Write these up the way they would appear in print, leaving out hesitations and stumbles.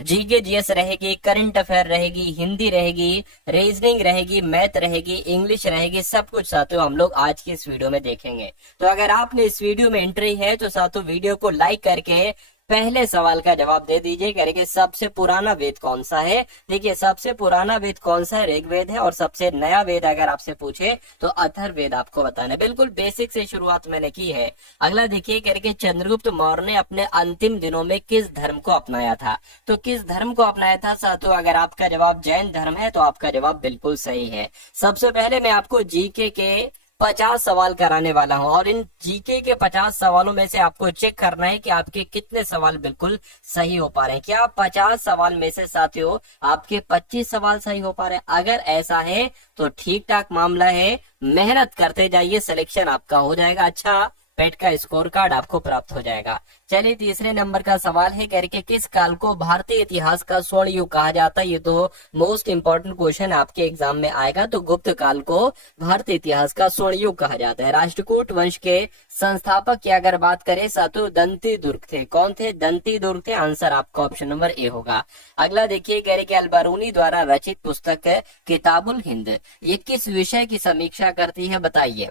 GK GS रहेगी, current affair रहेगी, हिंदी रहेगी, रीजनिंग रहेगी, मैथ रहेगी, इंग्लिश रहेगी, सब कुछ साथियों हम लोग आज की इस वीडियो में देखेंगे। तो अगर आपने इस वीडियो में एंट्री है तो साथियों वीडियो को लाइक करके पहले सवाल का जवाब दे दीजिए। करेंगे सबसे पुराना वेद कौन सा है। देखिए सबसे पुराना वेद कौन सा है, ऋग्वेद है। और सबसे नया वेद अगर आपसे पूछे तो अथर्ववेद आपको बताना है। बिल्कुल बेसिक से शुरुआत मैंने की है। अगला देखिए करेंगे चंद्रगुप्त मौर्य ने अपने अंतिम दिनों में किस धर्म को अपनाया था। तो किस धर्म को अपनाया था साथियों, अगर आपका जवाब जैन धर्म है तो आपका जवाब बिल्कुल सही है। सबसे पहले मैं आपको जीके के 50 सवाल कराने वाला हूं और इन जीके के 50 सवालों में से आपको चेक करना है कि आपके कितने सवाल बिल्कुल सही हो पा रहे हैं। क्या 50 सवाल में से साथियों आपके 25 सवाल सही हो पा रहे हैं? अगर ऐसा है तो ठीक ठाक मामला है, मेहनत करते जाइए, सिलेक्शन आपका हो जाएगा, अच्छा पेट का स्कोर कार्ड आपको प्राप्त हो जाएगा। चलिए तीसरे नंबर का सवाल है करके किस काल को भारतीय इतिहास का स्वर्ण युग कहा जाता है। ये तो मोस्ट इंपोर्टेंट क्वेश्चन आपके एग्जाम में आएगा। तो गुप्त काल को भारतीय इतिहास का स्वर्ण युग कहा जाता है। राष्ट्रकूट वंश के संस्थापक की अगर बात करें साथियों दंती दुर्ग थे। कौन थे? दंती दुर्ग थे। आंसर आपका ऑप्शन नंबर ए होगा। अगला देखिए कह रहे कि अलबरूनी द्वारा रचित पुस्तक किताबुल हिंद ये किस विषय की समीक्षा करती है, बताइए।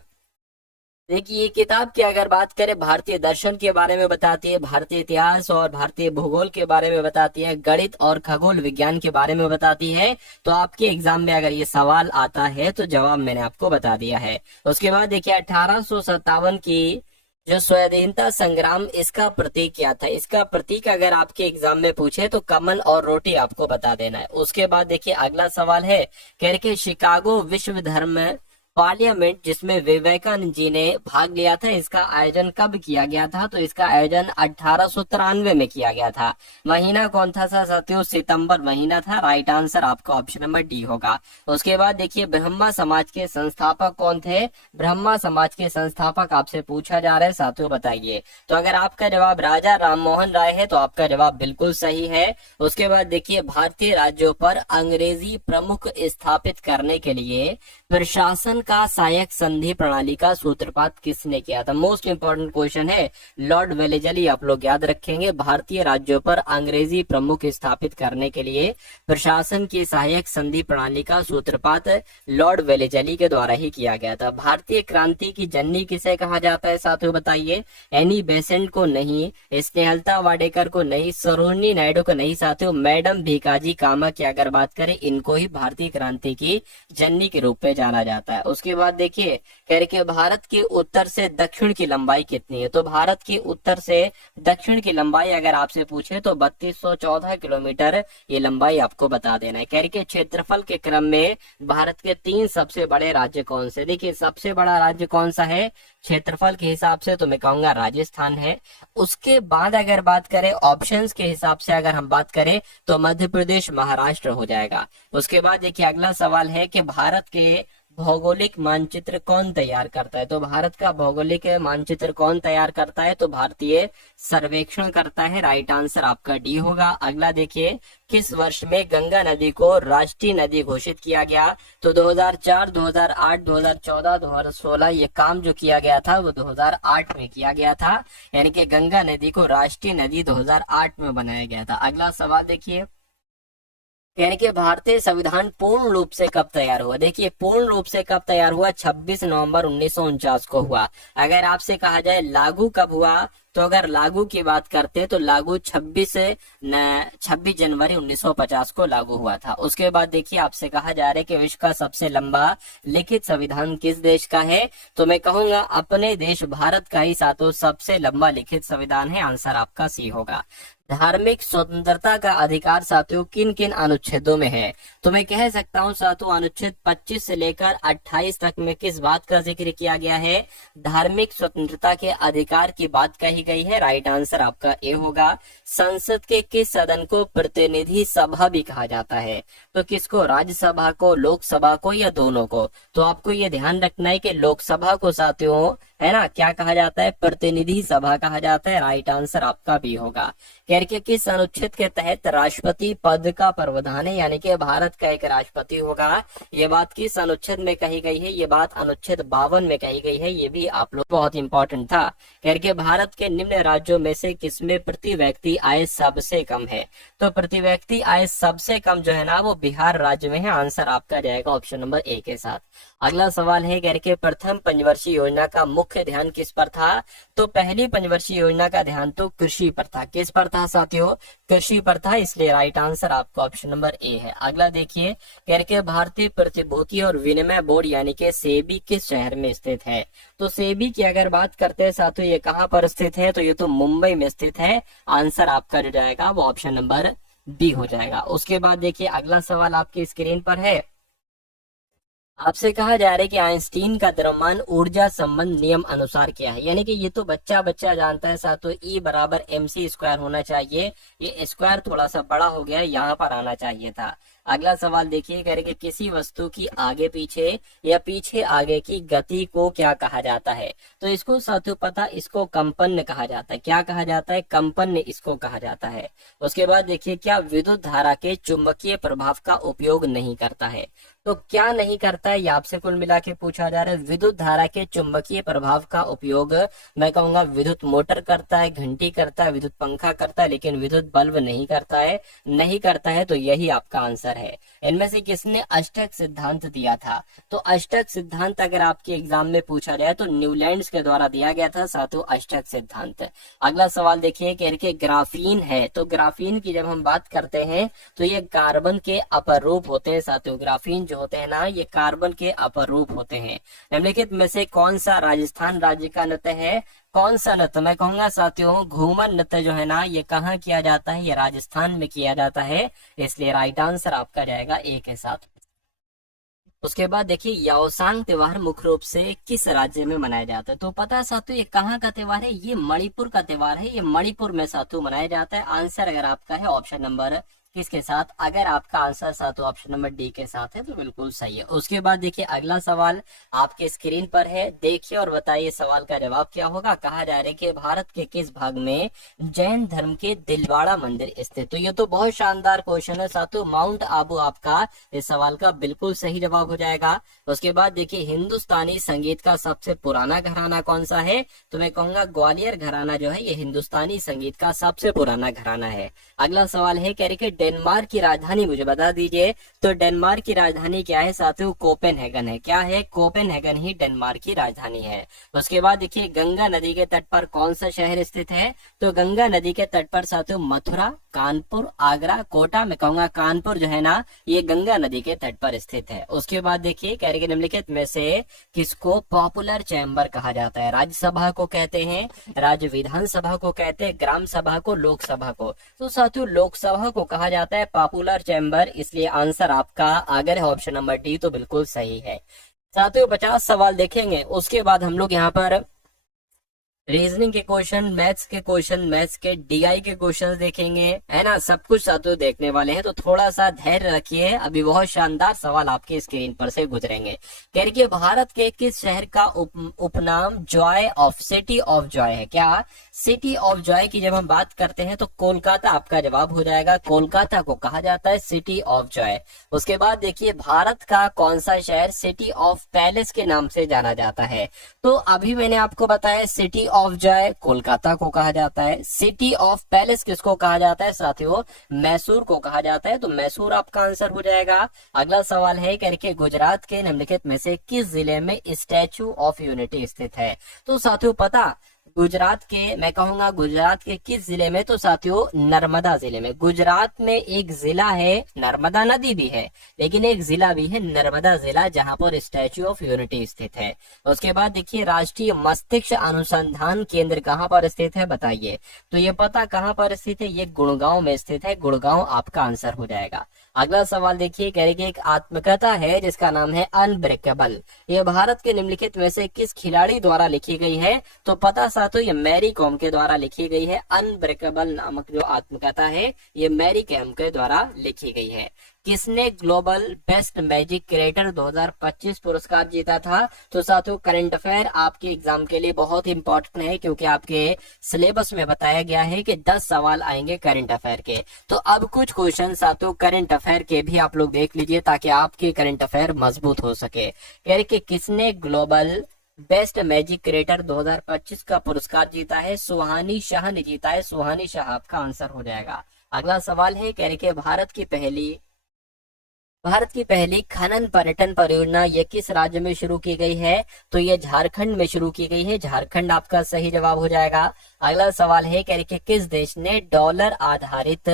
देखिए ये किताब की अगर बात करें भारतीय दर्शन के बारे में बताती है, भारतीय इतिहास और भारतीय भूगोल के बारे में बताती है, गणित और खगोल विज्ञान के बारे में बताती है। तो आपके एग्जाम में अगर ये सवाल आता है तो जवाब मैंने आपको बता दिया है। उसके बाद देखिए 1857 की जो स्वाधीनता संग्राम, इसका प्रतीक क्या था। इसका प्रतीक अगर आपके एग्जाम में पूछे तो कमल और रोटी आपको बता देना है। उसके बाद देखिए अगला सवाल है कह रहे कि शिकागो विश्व धर्म पार्लियामेंट जिसमें विवेकानंद जी ने भाग लिया था, इसका आयोजन कब किया गया था। तो इसका आयोजन 1893 में किया गया था। महीना कौन था साथियों? सितंबर महीना था। राइट आंसर आपका ऑप्शन नंबर डी होगा। उसके बाद देखिए ब्रह्मा समाज के संस्थापक कौन थे। ब्रह्मा समाज के संस्थापक आपसे पूछा जा रहा है साथियों, बताइए। तो अगर आपका जवाब राजा राममोहन राय है तो आपका जवाब बिल्कुल सही है। उसके बाद देखिए भारतीय राज्यों पर अंग्रेजी प्रमुख स्थापित करने के लिए प्रशासन का सहायक संधि प्रणाली का सूत्रपात किसने किया था। मोस्ट इंपोर्टेंट क्वेश्चन है, लॉर्ड वेलेजली आप लोग याद रखेंगे। भारतीय राज्यों पर अंग्रेजी प्रमुख स्थापित करने के लिए प्रशासन की सहायक संधि प्रणाली का सूत्रपात लॉर्ड वेलेजली के द्वारा ही किया गया था। भारतीय क्रांति की जननी किसे कहा जाता है साथियों, बताइए। एनी बेसेंट को नहीं, स्नेहलता वाडेकर को नहीं, सरोजिनी नायडू को नहीं साथियों, मैडम भीकाजी कामा की अगर बात करें इनको ही भारतीय क्रांति की जननी के रूप में जाना जाता है। उसके बाद देखिए कह रहे कि भारत के उत्तर से दक्षिण की लंबाई कितनी है। तो भारत के उत्तर से दक्षिण की लंबाई अगर आपसे पूछे तो 3214 किलोमीटर ये लंबाई आपको बता देना है। कह रहे कि क्षेत्रफल के क्रम में भारत के 3 सबसे बड़े राज्य कौन से। देखिए सबसे बड़ा राज्य कौन सा है क्षेत्रफल के हिसाब से, तो मैं कहूंगा राजस्थान है। उसके बाद अगर बात करें ऑप्शंस के हिसाब से अगर हम बात करें तो मध्य प्रदेश महाराष्ट्र हो जाएगा। उसके बाद देखिए अगला सवाल है कि भारत के भौगोलिक मानचित्र कौन तैयार करता है। तो भारत का भौगोलिक मानचित्र कौन तैयार करता है, तो भारतीय सर्वेक्षण करता है। राइट आंसर आपका डी होगा। अगला देखिए किस वर्ष में गंगा नदी को राष्ट्रीय नदी घोषित किया गया। तो 2004, 2008, 2014, 2016 ये काम जो किया गया था वो 2008 में किया गया था। यानी कि गंगा नदी को राष्ट्रीय नदी 2008 में बनाया गया था। अगला सवाल देखिए यानी कि भारतीय संविधान पूर्ण रूप से कब तैयार हुआ। देखिए पूर्ण रूप से कब तैयार हुआ, 26 नवंबर 1949 को हुआ। अगर आपसे कहा जाए लागू कब हुआ, तो अगर लागू की बात करते तो लागू 26 जनवरी 1950 को लागू हुआ था। उसके बाद देखिए आपसे कहा जा रहा है कि विश्व का सबसे लंबा लिखित संविधान किस देश का है। तो मैं कहूंगा अपने देश भारत का ही साथों सबसे लंबा लिखित संविधान है। आंसर आपका सी होगा। धार्मिक स्वतंत्रता का अधिकार साथियों किन किन अनुच्छेदों में है। तो मैं कह सकता हूं साथियों अनुच्छेद 25 से लेकर 28 तक में किस बात का जिक्र किया गया है, धार्मिक स्वतंत्रता के अधिकार की बात कही गई है। राइट आंसर आपका ए होगा। संसद के किस सदन को प्रतिनिधि सभा भी कहा जाता है। तो किसको, राज्यसभा को, लोकसभा को या दोनों को। तो आपको ये ध्यान रखना है कि लोकसभा को साथियों है ना, क्या कहा जाता है, प्रतिनिधि सभा कहा जाता है। राइट आंसर आपका भी होगा। कह के किस अनुच्छेद के तहत राष्ट्रपति पद का प्रावधान है, यानी कि भारत का एक राष्ट्रपति होगा। ये बात किस अनुच्छेद में कही गई है, ये बात अनुच्छेद 52 में कही गई है। ये भी आप लोग बहुत इंपॉर्टेंट था। कह के भारत के निम्न राज्यों में से किसमें प्रति व्यक्ति आय सबसे कम है, तो प्रति व्यक्ति आय सबसे कम जो है ना वो बिहार राज्य में है। आंसर आपका जाएगा ऑप्शन नंबर ए के साथ। अगला सवाल है कह के प्रथम पंचवर्षीय योजना का मुख्य ध्यान किस पर था, तो पहली पंचवर्षीय योजना का ध्यान तो कृषि पर था। किस पर था साथियों, कृषि पर था, इसलिए राइट आंसर आपका ऑप्शन नंबर ए है। अगला देखिए कह के भारतीय प्रतिभूति और विनिमय बोर्ड यानी कि सेबी किस शहर में स्थित है, तो सेबी की अगर बात करते हैं साथियों ये कहाँ पर स्थित है, तो ये तो मुंबई में स्थित है। आंसर आपका जो जाएगा वो ऑप्शन नंबर बी हो जाएगा। उसके बाद देखिए अगला सवाल आपकी स्क्रीन पर है। आपसे कहा जा रहा है कि आइंस्टीन का द्रव्यमान ऊर्जा संबंध नियम अनुसार क्या है, यानी कि ये तो बच्चा बच्चा जानता है साथियों, ई बराबर mc स्क्वायर होना चाहिए। ये स्क्वायर थोड़ा सा बड़ा हो गया, यहाँ पर आना चाहिए था। अगला सवाल देखिए कह रहे कि किसी वस्तु की आगे पीछे या पीछे आगे की गति को क्या कहा जाता है, तो इसको साथियों पता, इसको कंपन कहा जाता है। क्या कहा जाता है, कंपन इसको कहा जाता है। उसके बाद देखिए क्या विद्युत धारा के चुंबकीय प्रभाव का उपयोग नहीं करता है, तो क्या नहीं करता है, ये आपसे कुल मिला के पूछा जा रहा है। विद्युत धारा के चुंबकीय प्रभाव का उपयोग मैं कहूंगा विद्युत मोटर करता है, घंटी करता है, विद्युत पंखा करता है, लेकिन विद्युत बल्ब नहीं करता है। नहीं करता है तो यही आपका आंसर है। इनमें से किसने अष्टक सिद्धांत दिया था, तो अष्टक सिद्धांत अगर आपके एग्जाम में पूछा जाए तो न्यूलैंड्स के द्वारा दिया गया था साथियों अष्टक सिद्धांत। अगला सवाल देखिए कह रहे ग्राफीन है, तो ग्राफीन की जब हम बात करते हैं तो ये कार्बन के अपरूप होते हैं साथियों। ग्राफीन जो होते हैं ना ये कार्बन के अपरूप होते हैं। निम्नलिखित में से कौन सा राजस्थान राज्य का नृत्य है, कौन सा नृत्य, मैं कहूंगा साथियों घूमर नृत्य जो है ना ये कहाँ किया जाता है, ये राजस्थान में किया जाता है, इसलिए राइट आंसर आपका जाएगा ए के साथ। उसके बाद देखिए याओसांग त्योहार मुख्य रूप से किस राज्य में मनाया जाता है, तो पता है साथियों ये कहाँ का त्योहार है, ये मणिपुर का त्योहार है। ये मणिपुर में साथियों मनाया जाता है। आंसर अगर आपका है ऑप्शन नंबर किसके साथ, अगर आपका आंसर साथियों ऑप्शन नंबर डी के साथ है तो बिल्कुल सही है। उसके बाद देखिए अगला सवाल आपके स्क्रीन पर है, देखिए और बताइए सवाल का जवाब क्या होगा। कहा जा रहा है कि भारत के किस भाग में जैन धर्म के दिलवाड़ा मंदिर स्थित, तो ये तो बहुत शानदार क्वेश्चन है साथियों। माउंट आबू आपका इस सवाल का बिल्कुल सही जवाब हो जाएगा। उसके बाद देखिए हिंदुस्तानी संगीत का सबसे पुराना घराना कौन सा है, तो मैं कहूंगा ग्वालियर घराना जो है ये हिंदुस्तानी संगीत का सबसे पुराना घराना है। अगला सवाल है कह रहे डेनमार्क की राजधानी मुझे बता दीजिए, तो डेनमार्क की राजधानी क्या है साथियों, कोपेनहेगन है। क्या है, कोपेनहेगन ही डेनमार्क की राजधानी है। उसके बाद देखिए गंगा नदी के तट पर कौन सा शहर स्थित है, तो गंगा नदी के तट पर साथियों मथुरा, कानपुर, आगरा, कोटा, मैं कहूंगा कानपुर जो है ना ये गंगा नदी के तट पर स्थित है। उसके बाद देखिए कह रहे निम्नलिखित में से किसको पॉपुलर चैम्बर कहा जाता है, राज्यसभा को कहते हैं, राज्य विधानसभा को कहते हैं, ग्राम सभा को, लोकसभा को, तो साथियों लोकसभा को कहा जाता है पॉपुलर चैम्बर, इसलिए आंसर आपका अगर है ऑप्शन नंबर डी तो बिल्कुल सही है। साथियों 50 सवाल देखेंगे, उसके बाद हम लोग यहाँ पर रीजनिंग के क्वेश्चन, मैथ्स के क्वेश्चन, मैथ्स के डीआई के क्वेश्चन देखेंगे, है ना, सब कुछ साथियों देखने वाले हैं, तो थोड़ा सा धैर्य रखिए, अभी बहुत शानदार सवाल आपके स्क्रीन पर से गुजरेंगे। कह रही भारत के किस शहर का उपनाम Joy of, city of Joy है, क्या सिटी ऑफ जॉय की जब हम बात करते हैं तो कोलकाता आपका जवाब हो जाएगा। कोलकाता को कहा जाता है सिटी ऑफ जॉय। उसके बाद देखिए भारत का कौन सा शहर सिटी ऑफ पैलेस के नाम से जाना जाता है, तो अभी मैंने आपको बताया सिटी ऑफ जॉय कोलकाता को कहा जाता है, सिटी ऑफ पैलेस किसको कहा जाता है साथियों, मैसूर को कहा जाता है, तो मैसूर आपका आंसर हो जाएगा। अगला सवाल है करके गुजरात के निम्नलिखित में से किस जिले में स्टैचू ऑफ यूनिटी स्थित है, तो साथियों पता गुजरात के, मैं कहूंगा गुजरात के किस जिले में, तो साथियों नर्मदा जिले में। गुजरात में एक जिला है, नर्मदा नदी भी है लेकिन एक जिला भी है नर्मदा जिला जहां पर स्टैच्यू ऑफ यूनिटी स्थित है। उसके बाद देखिए राष्ट्रीय मस्तिष्क अनुसंधान केंद्र कहां पर स्थित है बताइए, तो ये पता कहां पर स्थित है, ये गुड़गांव में स्थित है, गुड़गांव आपका आंसर हो जाएगा। अगला सवाल देखिए कह रही एक आत्मकथा है जिसका नाम है अनब्रेकेबल, ये भारत के निम्नलिखित में से किस खिलाड़ी द्वारा लिखी गई है, तो पता साथियों ये मैरी कॉम के द्वारा लिखी गई है। अनब्रेकेबल नामक जो आत्मकथा है ये मैरी कॉम के द्वारा लिखी गई है। किसने ग्लोबल बेस्ट मैजिक क्रिएटर 2025 पुरस्कार जीता था? तो साथियों करंट अफेयर आपके एग्जाम के लिए बहुत इंपॉर्टेंट है, क्योंकि आपके सिलेबस में बताया गया है कि 10 सवाल आएंगे करंट अफेयर के। तो अब कुछ क्वेश्चन साथियों करंट अफेयर के भी आप लोग देख लीजिए, ताकि आपके करंट अफेयर मजबूत हो सके। कह रहे कि किसने ग्लोबल बेस्ट मैजिक क्रिएटर 2025 का पुरस्कार जीता है? सुहानी शाह ने जीता है। सुहानी शाह आपका आंसर हो जाएगा। अगला सवाल है, कह रहे कि भारत की पहली खनन पर्यटन परियोजना ये किस राज्य में शुरू की गई है? तो ये झारखंड में शुरू की गई है। झारखंड आपका सही जवाब हो जाएगा। अगला सवाल है, कह रहे कि किस देश ने डॉलर आधारित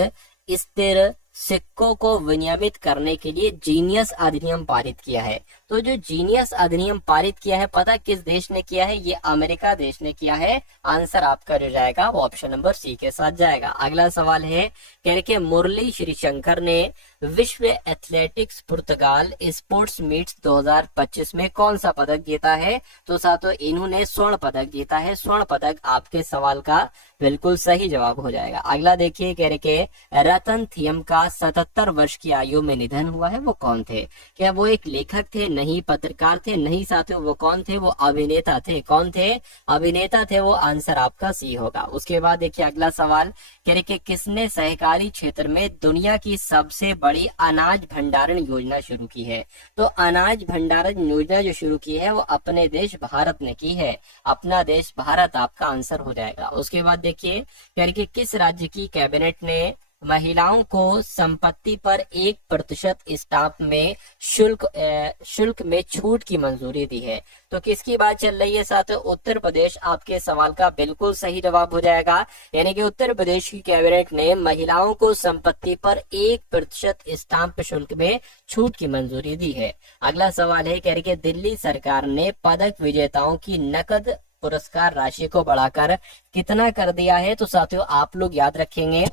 स्थिर सिक्कों को विनियमित करने के लिए जीनियस अधिनियम पारित किया है? तो जो जीनियस अधिनियम पारित किया है, पता किस देश ने किया है? ये अमेरिका देश ने किया है। आंसर आपका जो जाएगा वो ऑप्शन नंबर सी के साथ जाएगा। अगला सवाल है, कह रहे कि मुरली श्रीशंकर ने विश्व एथलेटिक्स पुर्तगाल स्पोर्ट्स मीट्स 2025 में कौन सा पदक जीता है? तो साथियों इन्होंने स्वर्ण पदक जीता है। स्वर्ण पदक आपके सवाल का बिल्कुल सही जवाब हो जाएगा। अगला देखिए, कह रहे कि रतन थियम का 77 वर्ष की आयु में निधन हुआ है, वो कौन थे? क्या वो एक लेखक थे? नहीं। पत्रकार थे? नहीं साथियों। वो कौन थे? वो अभिनेता थे। कौन थे? अभिनेता थे वो। आंसर आपका सी होगा। उसके बाद देखिए अगला सवाल, कह रहे कि किसने सहकारी क्षेत्र में दुनिया की सबसे बड़ी अनाज भंडारण योजना शुरू की है? तो अनाज भंडारण योजना जो शुरू की है वो अपने देश भारत ने की है। अपना देश भारत आपका आंसर हो जाएगा। उसके बाद देखिए, कह रहे कि किस राज्य की कैबिनेट ने महिलाओं को संपत्ति पर 1% स्टाम्प में शुल्क में छूट की मंजूरी दी है? तो किसकी बात चल रही है साथियों? उत्तर प्रदेश आपके सवाल का बिल्कुल सही जवाब हो जाएगा। यानी कि उत्तर प्रदेश की कैबिनेट ने महिलाओं को संपत्ति पर 1% स्टाम्प शुल्क में छूट की मंजूरी दी है। अगला सवाल है, कह रही कि दिल्ली सरकार ने पदक विजेताओं की नकद पुरस्कार राशि को बढ़ाकर कितना कर दिया है? तो साथियों आप लोग याद रखेंगे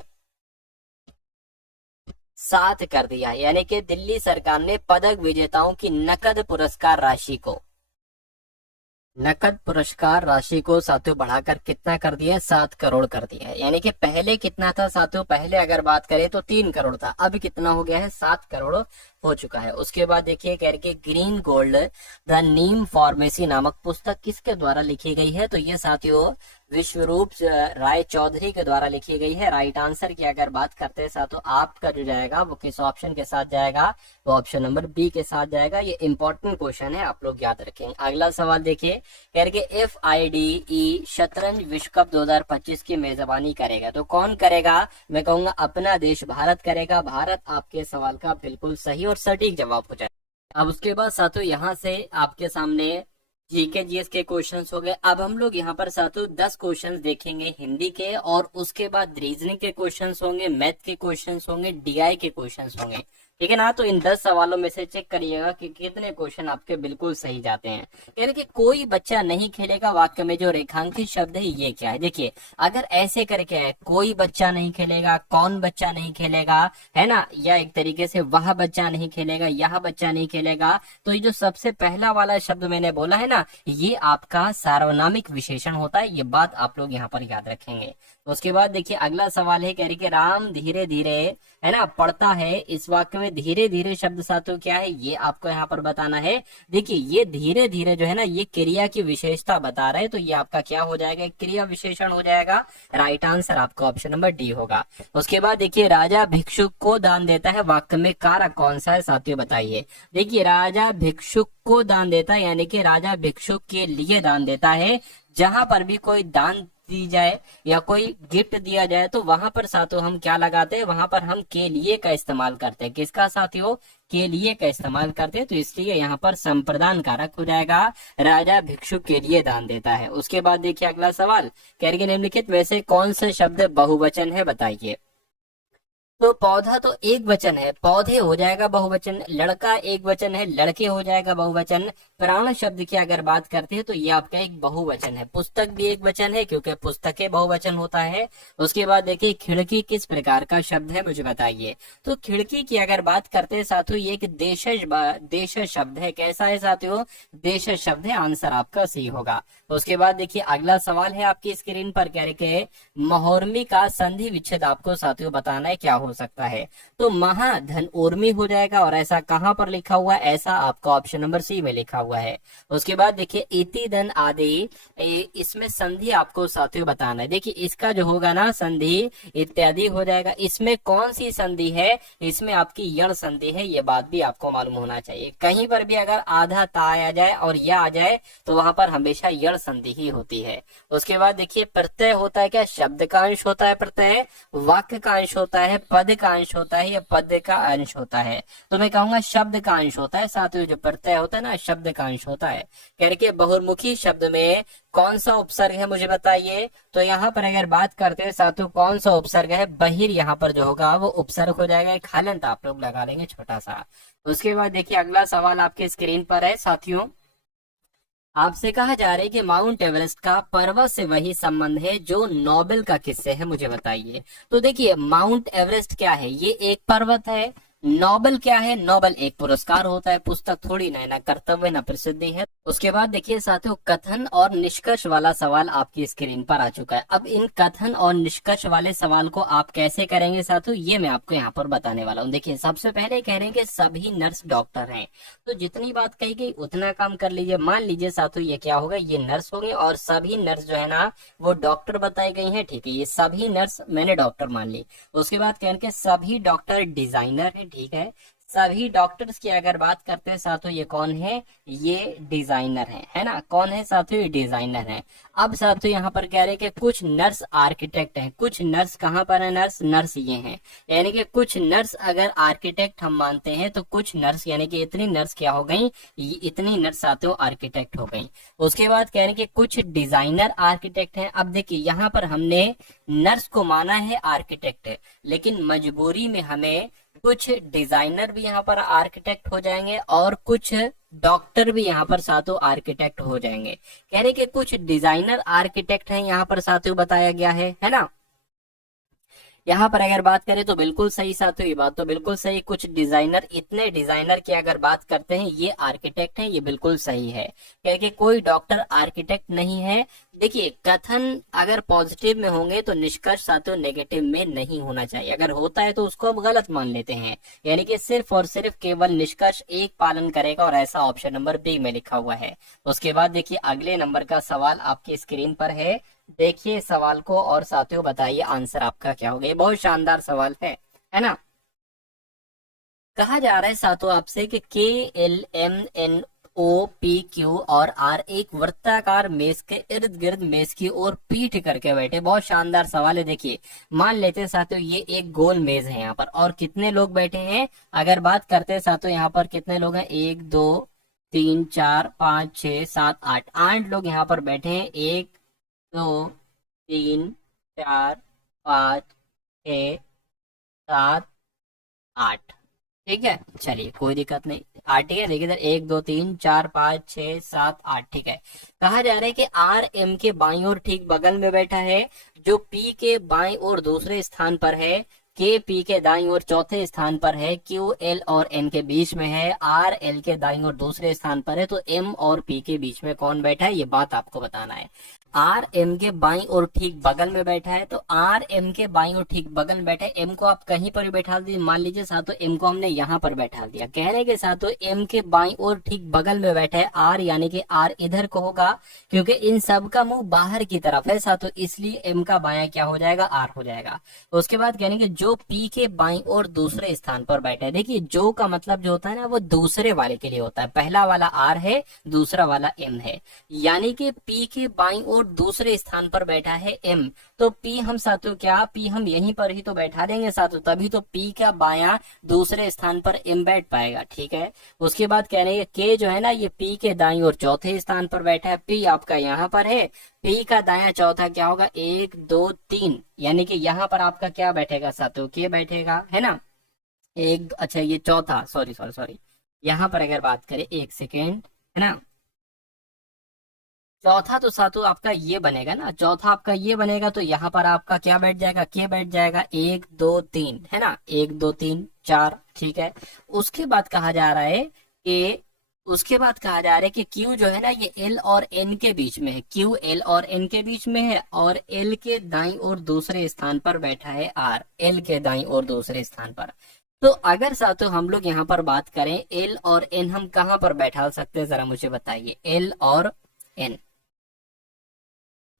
7 कर दिया। यानी कि दिल्ली सरकार ने पदक विजेताओं की नकद पुरस्कार राशि को साथियों बढ़ाकर कितना कर दिया है? 7 करोड़ कर दिया है। यानी कि पहले कितना था साथियों? पहले अगर बात करें तो 3 करोड़ था, अब कितना हो गया है? 7 करोड़ हो चुका है। उसके बाद देखिए, कह रहे कि green gold the Neem pharmacy नामक पुस्तक किसके द्वारा लिखी गई है? तो ये साथियों विश्वरूप राय चौधरी के द्वारा लिखी गई है। राइट आंसर की अगर बात करते हैं साथियों, आपका जो जाएगा वो किस ऑप्शन के साथ जाएगा? वो ऑप्शन नंबर बी के साथ जाएगा। ये इंपॉर्टेंट क्वेश्चन है, आप लोग याद रखें। अगला सवाल देखिए, कह रहे कि FIDE शतरंज विश्व कप 2025 की मेजबानी करेगा? तो कौन करेगा? मैं कहूंगा अपना देश भारत करेगा। भारत आपके सवाल का बिल्कुल सही और सटीक जवाब हो जाए। अब उसके बाद साथियों यहाँ से आपके सामने जीके जीएस के क्वेश्चंस हो गए। अब हम लोग यहाँ पर साथियों 10 क्वेश्चंस देखेंगे हिंदी के, और उसके बाद रीजनिंग के क्वेश्चंस होंगे, मैथ के क्वेश्चंस होंगे, DI के क्वेश्चंस होंगे। ठीक है ना? तो इन 10 सवालों में से चेक करिएगा कि कितने क्वेश्चन आपके बिल्कुल सही जाते हैं। कह रहे कि कोई बच्चा नहीं खेलेगा वाक्य में जो रेखांकित शब्द है ये क्या है? देखिए अगर ऐसे करके है, कोई बच्चा नहीं खेलेगा, कौन बच्चा नहीं खेलेगा, है ना, या एक तरीके से वह बच्चा नहीं खेलेगा, यह बच्चा नहीं खेलेगा, तो ये जो सबसे पहला वाला शब्द मैंने बोला है ना, ये आपका सार्वनामिक विशेषण होता है। ये बात आप लोग यहाँ पर याद रखेंगे। उसके बाद देखिए अगला सवाल है, कह रही कि राम धीरे धीरे, है ना, पढ़ता है। इस वाक्य में धीरे धीरे शब्द साथियों क्या है? ये आपको यहाँ पर बताना है। देखिए ये धीरे धीरे जो है ना, ये क्रिया की विशेषता बता रहे हैं, तो ये आपका क्या हो जाएगा? क्रिया विशेषण हो जाएगा। राइट आंसर आपका ऑप्शन नंबर डी होगा। उसके बाद देखिए राजा भिक्षुक को दान देता है, वाक्य में कारक कौन सा है साथियों बताइए? देखिए राजा भिक्षुक को दान देता है, यानी कि राजा भिक्षुक के लिए दान देता है। जहां पर भी कोई दान दी जाए या कोई गिफ्ट दिया जाए तो वहां पर साथियों हम क्या लगाते हैं? वहां पर हम के लिए का इस्तेमाल करते हैं। किसका साथियों? के लिए का इस्तेमाल करते हैं, तो इसलिए यहाँ पर संप्रदान कारक हो जाएगा। राजा भिक्षुक के लिए दान देता है। उसके बाद देखिए अगला सवाल, कह रहे निम्नलिखित में से कौन सा शब्द बहुवचन है बताइए? तो पौधा तो एक वचन है, पौधे हो जाएगा बहुवचन। लड़का एक वचन है, लड़के हो जाएगा बहुवचन। प्राण शब्द की अगर बात करते हैं तो ये आपका एक बहुवचन है। पुस्तक भी एक वचन है क्योंकि पुस्तकें बहुवचन होता है। उसके बाद देखिए खिड़की किस प्रकार का शब्द है मुझे बताइए। तो खिड़की की अगर बात करते हैं साथियों ये एक देशज शब्द है। कैसा है साथियों? देशज शब्द है। आंसर आपका सी होगा। उसके बाद देखिए अगला सवाल है आपकी स्क्रीन पर, कह रहे महोर्मी का संधि विच्छेद आपको साथियों बताना है क्या हो सकता है। तो महाधन उर्मी हो जाएगा और ऐसा कहां पर लिखा हुआ है? ऐसा आपका ऑप्शन नंबर सी में लिखा हुआ है। उसके बाद देखिए इति धन आदि, इसमें संधि आपको साथियों बताना है। देखिए इसका जो होगा ना संधि इत्यादि हो जाएगा। इसमें कौन सी संधि है? इसमें आपकी यण संधि है। ये बात भी आपको मालूम होना चाहिए। कहीं पर भी अगर आधा ता आ जाए और या आ जाए तो वहां पर हमेशा यण संधि ही होती है। उसके बाद देखिए प्रत्यय होता है क्या? शब्द का अंश होता है प्रत्यय, वाक्य का अंश होता है, पद का अंश होता है या पद का अंश होता है? तो मैं कहूंगा शब्द का अंश होता है साथियों। जो प्रत्यय होता है ना शब्द का अंश होता है। कह रहे बहुमुखी शब्द में कौन सा उपसर्ग है मुझे बताइए। तो यहाँ पर अगर बात करते हैं साथियों कौन सा उपसर्ग है? बहिर यहाँ पर जो होगा वो उपसर्ग हो जाएगा। एक हलंत आप लोग लगा लेंगे छोटा सा। उसके बाद देखिए अगला सवाल आपके स्क्रीन पर है साथियों। आपसे कहा जा रहा है कि माउंट एवरेस्ट का पर्वत से वही संबंध है जो नोबेल का किससे है मुझे बताइए। तो देखिए माउंट एवरेस्ट क्या है? ये एक पर्वत है। नोबेल क्या है? नोबेल एक पुरस्कार होता है, पुस्तक थोड़ी ना कर्तव्य ना प्रसिद्धि है। उसके बाद देखिए साथियों कथन और निष्कर्ष वाला सवाल आपकी स्क्रीन पर आ चुका है। अब इन कथन और निष्कर्ष वाले सवाल को आप कैसे करेंगे साथियों ये मैं आपको यहाँ पर बताने वाला हूँ। देखिए सबसे पहले कह रहे हैं कि सभी नर्स डॉक्टर हैं, तो जितनी बात कही गई उतना काम कर लीजिए। मान लीजिए साथियों ये क्या होगा? ये नर्स होंगे और सभी नर्स जो है ना वो डॉक्टर बताई गई है। ठीक है, ये सभी नर्स मैंने डॉक्टर मान ली। उसके बाद कह रहे हैं सभी डॉक्टर डिजाइनर है। ठीक है, सभी डॉक्टर्स की अगर बात करते हैं साथियों ये कौन है? ये डिजाइनर है ना? कौन है साथियों? ये डिजाइनर है। अब साथियों यहाँ पर कह रहे हैं कि कुछ नर्स आर्किटेक्ट हैं। कुछ नर्स कहाँ पर है? नर्स ये हैं। यानी कि कुछ नर्स अगर आर्किटेक्ट हम मानते हैं तो कुछ नर्स यानी कि इतनी नर्स क्या हो गई? इतनी नर्स साथियों आर्किटेक्ट हो गई। उसके बाद कह रहे हैं कि कुछ डिजाइनर आर्किटेक्ट हैं। अब देखिए यहाँ पर हमने नर्स को माना है आर्किटेक्ट, लेकिन मजबूरी में हमें कुछ डिजाइनर भी यहाँ पर आर्किटेक्ट हो जाएंगे और कुछ डॉक्टर भी यहाँ पर साथियों आर्किटेक्ट हो जाएंगे। कह रहे कि कुछ डिजाइनर आर्किटेक्ट हैं यहाँ पर साथियों बताया गया है ना? यहाँ पर अगर बात करें तो बिल्कुल सही साथियों, ये बात तो बिल्कुल सही। कुछ डिजाइनर, इतने डिजाइनर की अगर बात करते हैं ये आर्किटेक्ट हैं, ये बिल्कुल सही है। क्योंकि कोई डॉक्टर आर्किटेक्ट नहीं है। देखिए कथन अगर पॉजिटिव में होंगे तो निष्कर्ष साथियों नेगेटिव में नहीं होना चाहिए। अगर होता है तो उसको हम गलत मान लेते हैं। यानी कि सिर्फ और सिर्फ केवल निष्कर्ष एक पालन करेगा और ऐसा ऑप्शन नंबर बी में लिखा हुआ है। उसके बाद देखिए अगले नंबर का सवाल आपकी स्क्रीन पर है। देखिए सवाल को और साथियों बताइए आंसर आपका क्या होगा। ये बहुत शानदार सवाल है ना? कहा जा रहा है साथियों आपसे कि KLMNOPQ और R एक वृत्ताकार मेज के इर्द गिर्द मेज की ओर पीठ करके बैठे। बहुत शानदार सवाल है। देखिए मान लेते हैं साथियों ये एक गोल मेज है यहाँ पर और कितने लोग बैठे हैं? अगर बात करते हैं साथियों यहाँ पर कितने लोग हैं? 1 2 3 4 5 6 7 8, 8 लोग यहाँ पर बैठे हैं। 1 2 3 4 5 6 7 8। ठीक है, चलिए कोई दिक्कत नहीं। 8 ठीक है। देखिए इधर 1 2 3 4 5 6 7 8। ठीक है, कहा जा रहा है कि RM के बाईं ओर ठीक बगल में बैठा है, जो P के बाईं ओर दूसरे स्थान पर है, P के दाईं ओर चौथे स्थान पर है, L और N के बीच में है, L के दाईं ओर दूसरे स्थान पर है। तो M और P के बीच में कौन बैठा है? ये बात आपको बताना है। RM के बाईं ओर ठीक बगल में बैठा है, तो RM के बाईं ओर ठीक बगल में बैठा है। M को आप कहीं पर भी बैठा दीजिए। मान लीजिए साथों M को हमने यहाँ पर बैठा दिया। कहने के साथों M के बाईं ओर ठीक बगल में बैठा है R, यानी कि R इधर को होगा क्योंकि इन सब का मुंह बाहर की तरफ है साथों, इसलिए M का बायां क्या हो जाएगा? R हो जाएगा। उसके बाद कहने के जो P के बाईं ओर दूसरे स्थान पर बैठा है। देखिए जो का मतलब जो होता है ना वो दूसरे वाले के लिए होता है। पहला वाला R है, दूसरा वाला M है। यानी कि P के बाईं ओर दूसरे स्थान पर बैठा है M, तो P हम साथियों क्या? P हम यहीं पर ही तो बैठा देंगे साथियों, तभी तो P का बायां दूसरे स्थान पर M बैठ पाएगा। ठीक है, उसके बाद कह रहे हैं K जो है ना ये P के दाईं ओर चौथे स्थान पर बैठा है। P आपका यहाँ पर है, P का दायां चौथा क्या होगा? 1 2 3, यानी कि यहाँ पर आपका क्या बैठेगा साथियों? K बैठेगा, है ना? एक अच्छा ये चौथा, सॉरी यहाँ पर अगर बात करें 1 सेकेंड, है ना? चौथा तो सातों आपका ये बनेगा ना, चौथा आपका ये बनेगा, तो यहाँ पर आपका क्या बैठ जाएगा, के बैठ जाएगा, 1 2 3 है ना, 1 2 3 4, ठीक है। उसके बाद कहा जा रहा है कि उसके बाद कहा जा रहा है कि क्यू जो है ना ये एल और एन के बीच में है, क्यू एल और एन के बीच में है, और एल के दाईं और दूसरे स्थान पर बैठा है आर, एल के दाईं और दूसरे स्थान पर। तो अगर साथियों हम लोग यहाँ पर बात करें एल और एन हम कहाँ पर बैठा सकते हैं, जरा मुझे बताइए, एल और एन।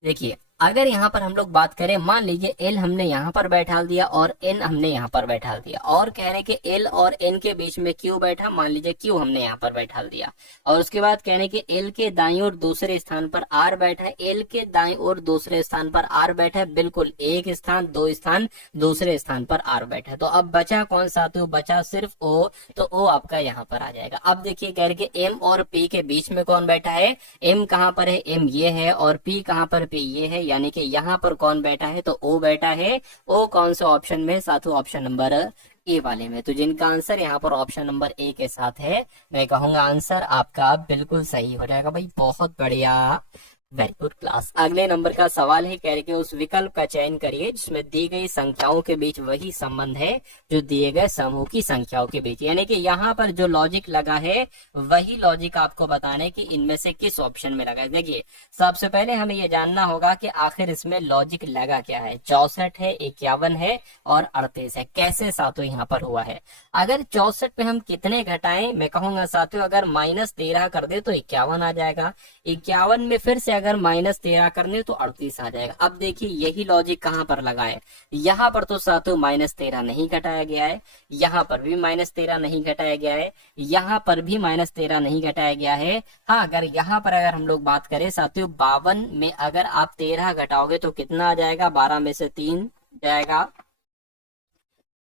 देखिए अगर यहाँ पर हम लोग बात करें, मान लीजिए एल हमने यहाँ पर बैठा दिया और एन हमने यहाँ पर बैठा दिया, और कह रहे हैं कि एल और एन के बीच में क्यू बैठा, मान लीजिए क्यू हमने यहाँ पर बैठा दिया, और उसके बाद कह रहे हैं कि एल के दाईं और दूसरे स्थान पर आर बैठा है, एल के दाईं और दूसरे स्थान पर आर बैठा है, बिल्कुल एक स्थान दो स्थान दूसरे स्थान पर आर बैठा है। तो अब बचा कौन सा, तो बचा सिर्फ ओ, तो ओ आपका यहाँ पर आ जाएगा। अब देखिए कह रहे कि एम और पी के बीच में कौन बैठा है, एम कहाँ पर है, एम ये है, और पी कहाँ पर, पी ये है, यानी कि यहाँ पर कौन बैठा है, तो ओ बैठा है। ओ कौन सा ऑप्शन में, साथों ऑप्शन नंबर ए वाले में। तो जिनका आंसर यहाँ पर ऑप्शन नंबर ए के साथ है, मैं कहूंगा आंसर आपका बिल्कुल सही हो जाएगा भाई, बहुत बढ़िया, वेरी गुड क्लास। अगले नंबर का सवाल है, कह रहे कि उस विकल्प का चयन करिए जिसमें दी गई संख्याओं के बीच वही संबंध है जो दिए गए समूह की संख्याओं के बीच, यानी कि यहाँ पर जो लॉजिक लगा है वही लॉजिक आपको बताना है कि इनमें से किस ऑप्शन में लगा है। देखिए सबसे पहले हमें ये जानना होगा कि आखिर इसमें लॉजिक लगा क्या है, 64 है, 51 है और 38 है, कैसे साथियों यहाँ पर हुआ है। अगर 64 पे हम कितने घटाएं, मैं कहूंगा साथियों अगर -13 कर दे तो 51 आ जाएगा, 51 में फिर से अगर -13 करने तो 38 आ जाएगा। अब देखिए यही लॉजिक कहाँ पर लगा है, यहाँ पर तो साथियों -13 नहीं घटाया गया है, यहाँ पर भी -13 नहीं घटाया गया है, यहाँ पर भी -13 नहीं घटाया गया है। हाँ अगर यहाँ पर अगर हम लोग बात करें साथियों 52 में अगर आप 13 घटाओगे तो कितना आ जाएगा, 12 में से 3 जाएगा,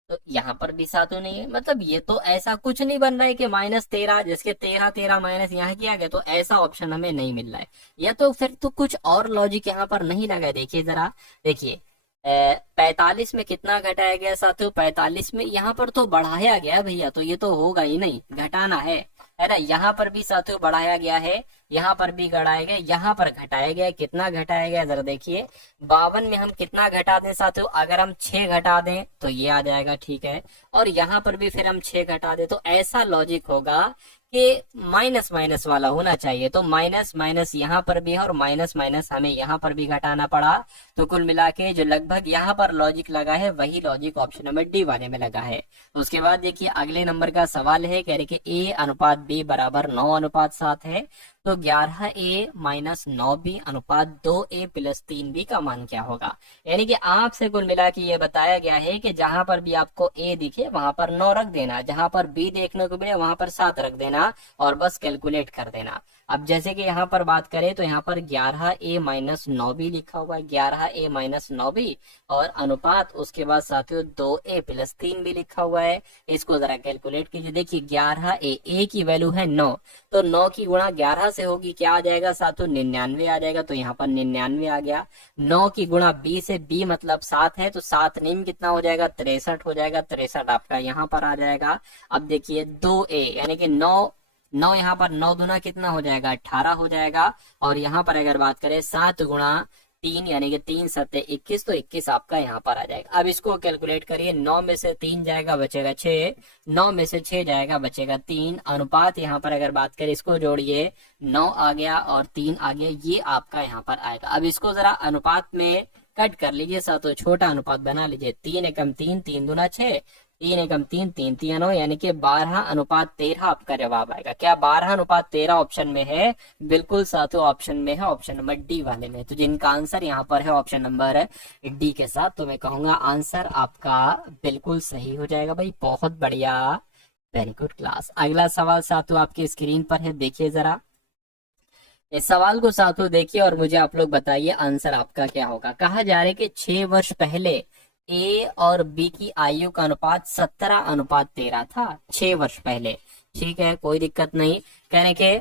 तो यहाँ पर भी सातों नहीं है। मतलब ये तो ऐसा कुछ नहीं बन रहा है कि -13 जिसके 13 13 माइनस यहाँ किया गया, तो ऐसा ऑप्शन हमें नहीं मिल रहा है, या तो फिर तो कुछ और लॉजिक यहाँ पर नहीं लगा है। देखिए जरा देखिए 45 में कितना घटाया गया साथियों, 45 में यहाँ पर तो बढ़ाया गया भैया, तो ये तो होगा ही नहीं, घटाना है ना। यहाँ पर भी साथियों बढ़ाया गया है, यहाँ पर भी बढ़ाया गया, यहाँ पर घटाया गया, कितना घटाया गया जरा देखिए, 52 में हम कितना घटा दें साथियों, अगर हम 6 घटा दें तो ये आ जाएगा, ठीक है, और यहाँ पर भी फिर हम 6 घटा दें, तो ऐसा लॉजिक होगा कि माइनस माइनस वाला होना चाहिए, तो माइनस माइनस यहाँ पर भी है और माइनस माइनस हमें यहाँ पर भी घटाना पड़ा, तो कुल मिला के जो लगभग यहाँ पर लॉजिक लगा है वही लॉजिक ऑप्शन नंबर डी वाले में लगा है। उसके बाद देखिए अगले नंबर का सवाल है, कह रहे कि ए अनुपात बी बराबर 9:7 है, तो 11A माइनस 9B अनुपात 2A प्लस 3B का मान क्या होगा। यानी कि आपसे कुल मिला के ये बताया गया है कि जहां पर भी आपको A दिखे वहां पर 9 रख देना, जहां पर B देखने को मिले वहां पर 7 रख देना और बस कैलकुलेट कर देना। अब जैसे कि यहाँ पर बात करें तो यहाँ पर 11A माइनस 9B लिखा हुआ है, 11A माइनस 9B और अनुपात उसके बाद साथियों 2A प्लस 3B लिखा हुआ है। इसको जरा कैलकुलेट कीजिए। देखिए 11A की वैल्यू है 9, तो 9 की गुणा 11 से होगी, क्या आ जाएगा साथियों 99 आ जाएगा, तो यहाँ पर 99 आ गया। 9 की गुणा B से, B मतलब 7 है, तो 7 नीम कितना हो जाएगा 63 हो जाएगा, 63 आपका यहाँ पर आ जाएगा। अब देखिए 2A यानी कि 9 यहाँ पर 9 दूना कितना हो जाएगा 18 हो जाएगा, और यहाँ पर अगर बात करें 7 गुणा 3 यानी कि 3 7 21, तो 21 आपका यहाँ पर आ जाएगा। अब इसको कैलकुलेट करिए, 9 में से 3 जाएगा बचेगा 6, 9 में से 6 जाएगा बचेगा 3, अनुपात यहाँ पर अगर बात करें इसको जोड़िए 9 आ गया और 3 आ गया, ये आपका यहाँ पर आएगा। अब इसको जरा अनुपात में कट कर लीजिए साथियों, छोटा अनुपात बना लीजिए, 3 एकम 3, 3 दूना 6, 3 एकम 3, 3 3 9, यानी कि 12:13 आपका जवाब आएगा। क्या 12:13 ऑप्शन में है? बिल्कुल साथियों ऑप्शन में है, ऑप्शन नंबर डी वाले में। तो जिनका आंसर यहाँ पर है ऑप्शन नंबर डी के साथ, तो मैं कहूंगा आंसर आपका बिल्कुल सही हो जाएगा भाई, बहुत बढ़िया, वेरी गुड क्लास। अगला सवाल साथियों आपकी स्क्रीन पर है, देखिए जरा इस सवाल को साथियों देखिए और मुझे आप लोग बताइए आंसर आपका क्या होगा। कहा जा रहा है कि 6 वर्ष पहले ए और बी की आयु का अनुपात 17:13 था, 6 वर्ष पहले, ठीक है कोई दिक्कत नहीं। कहने के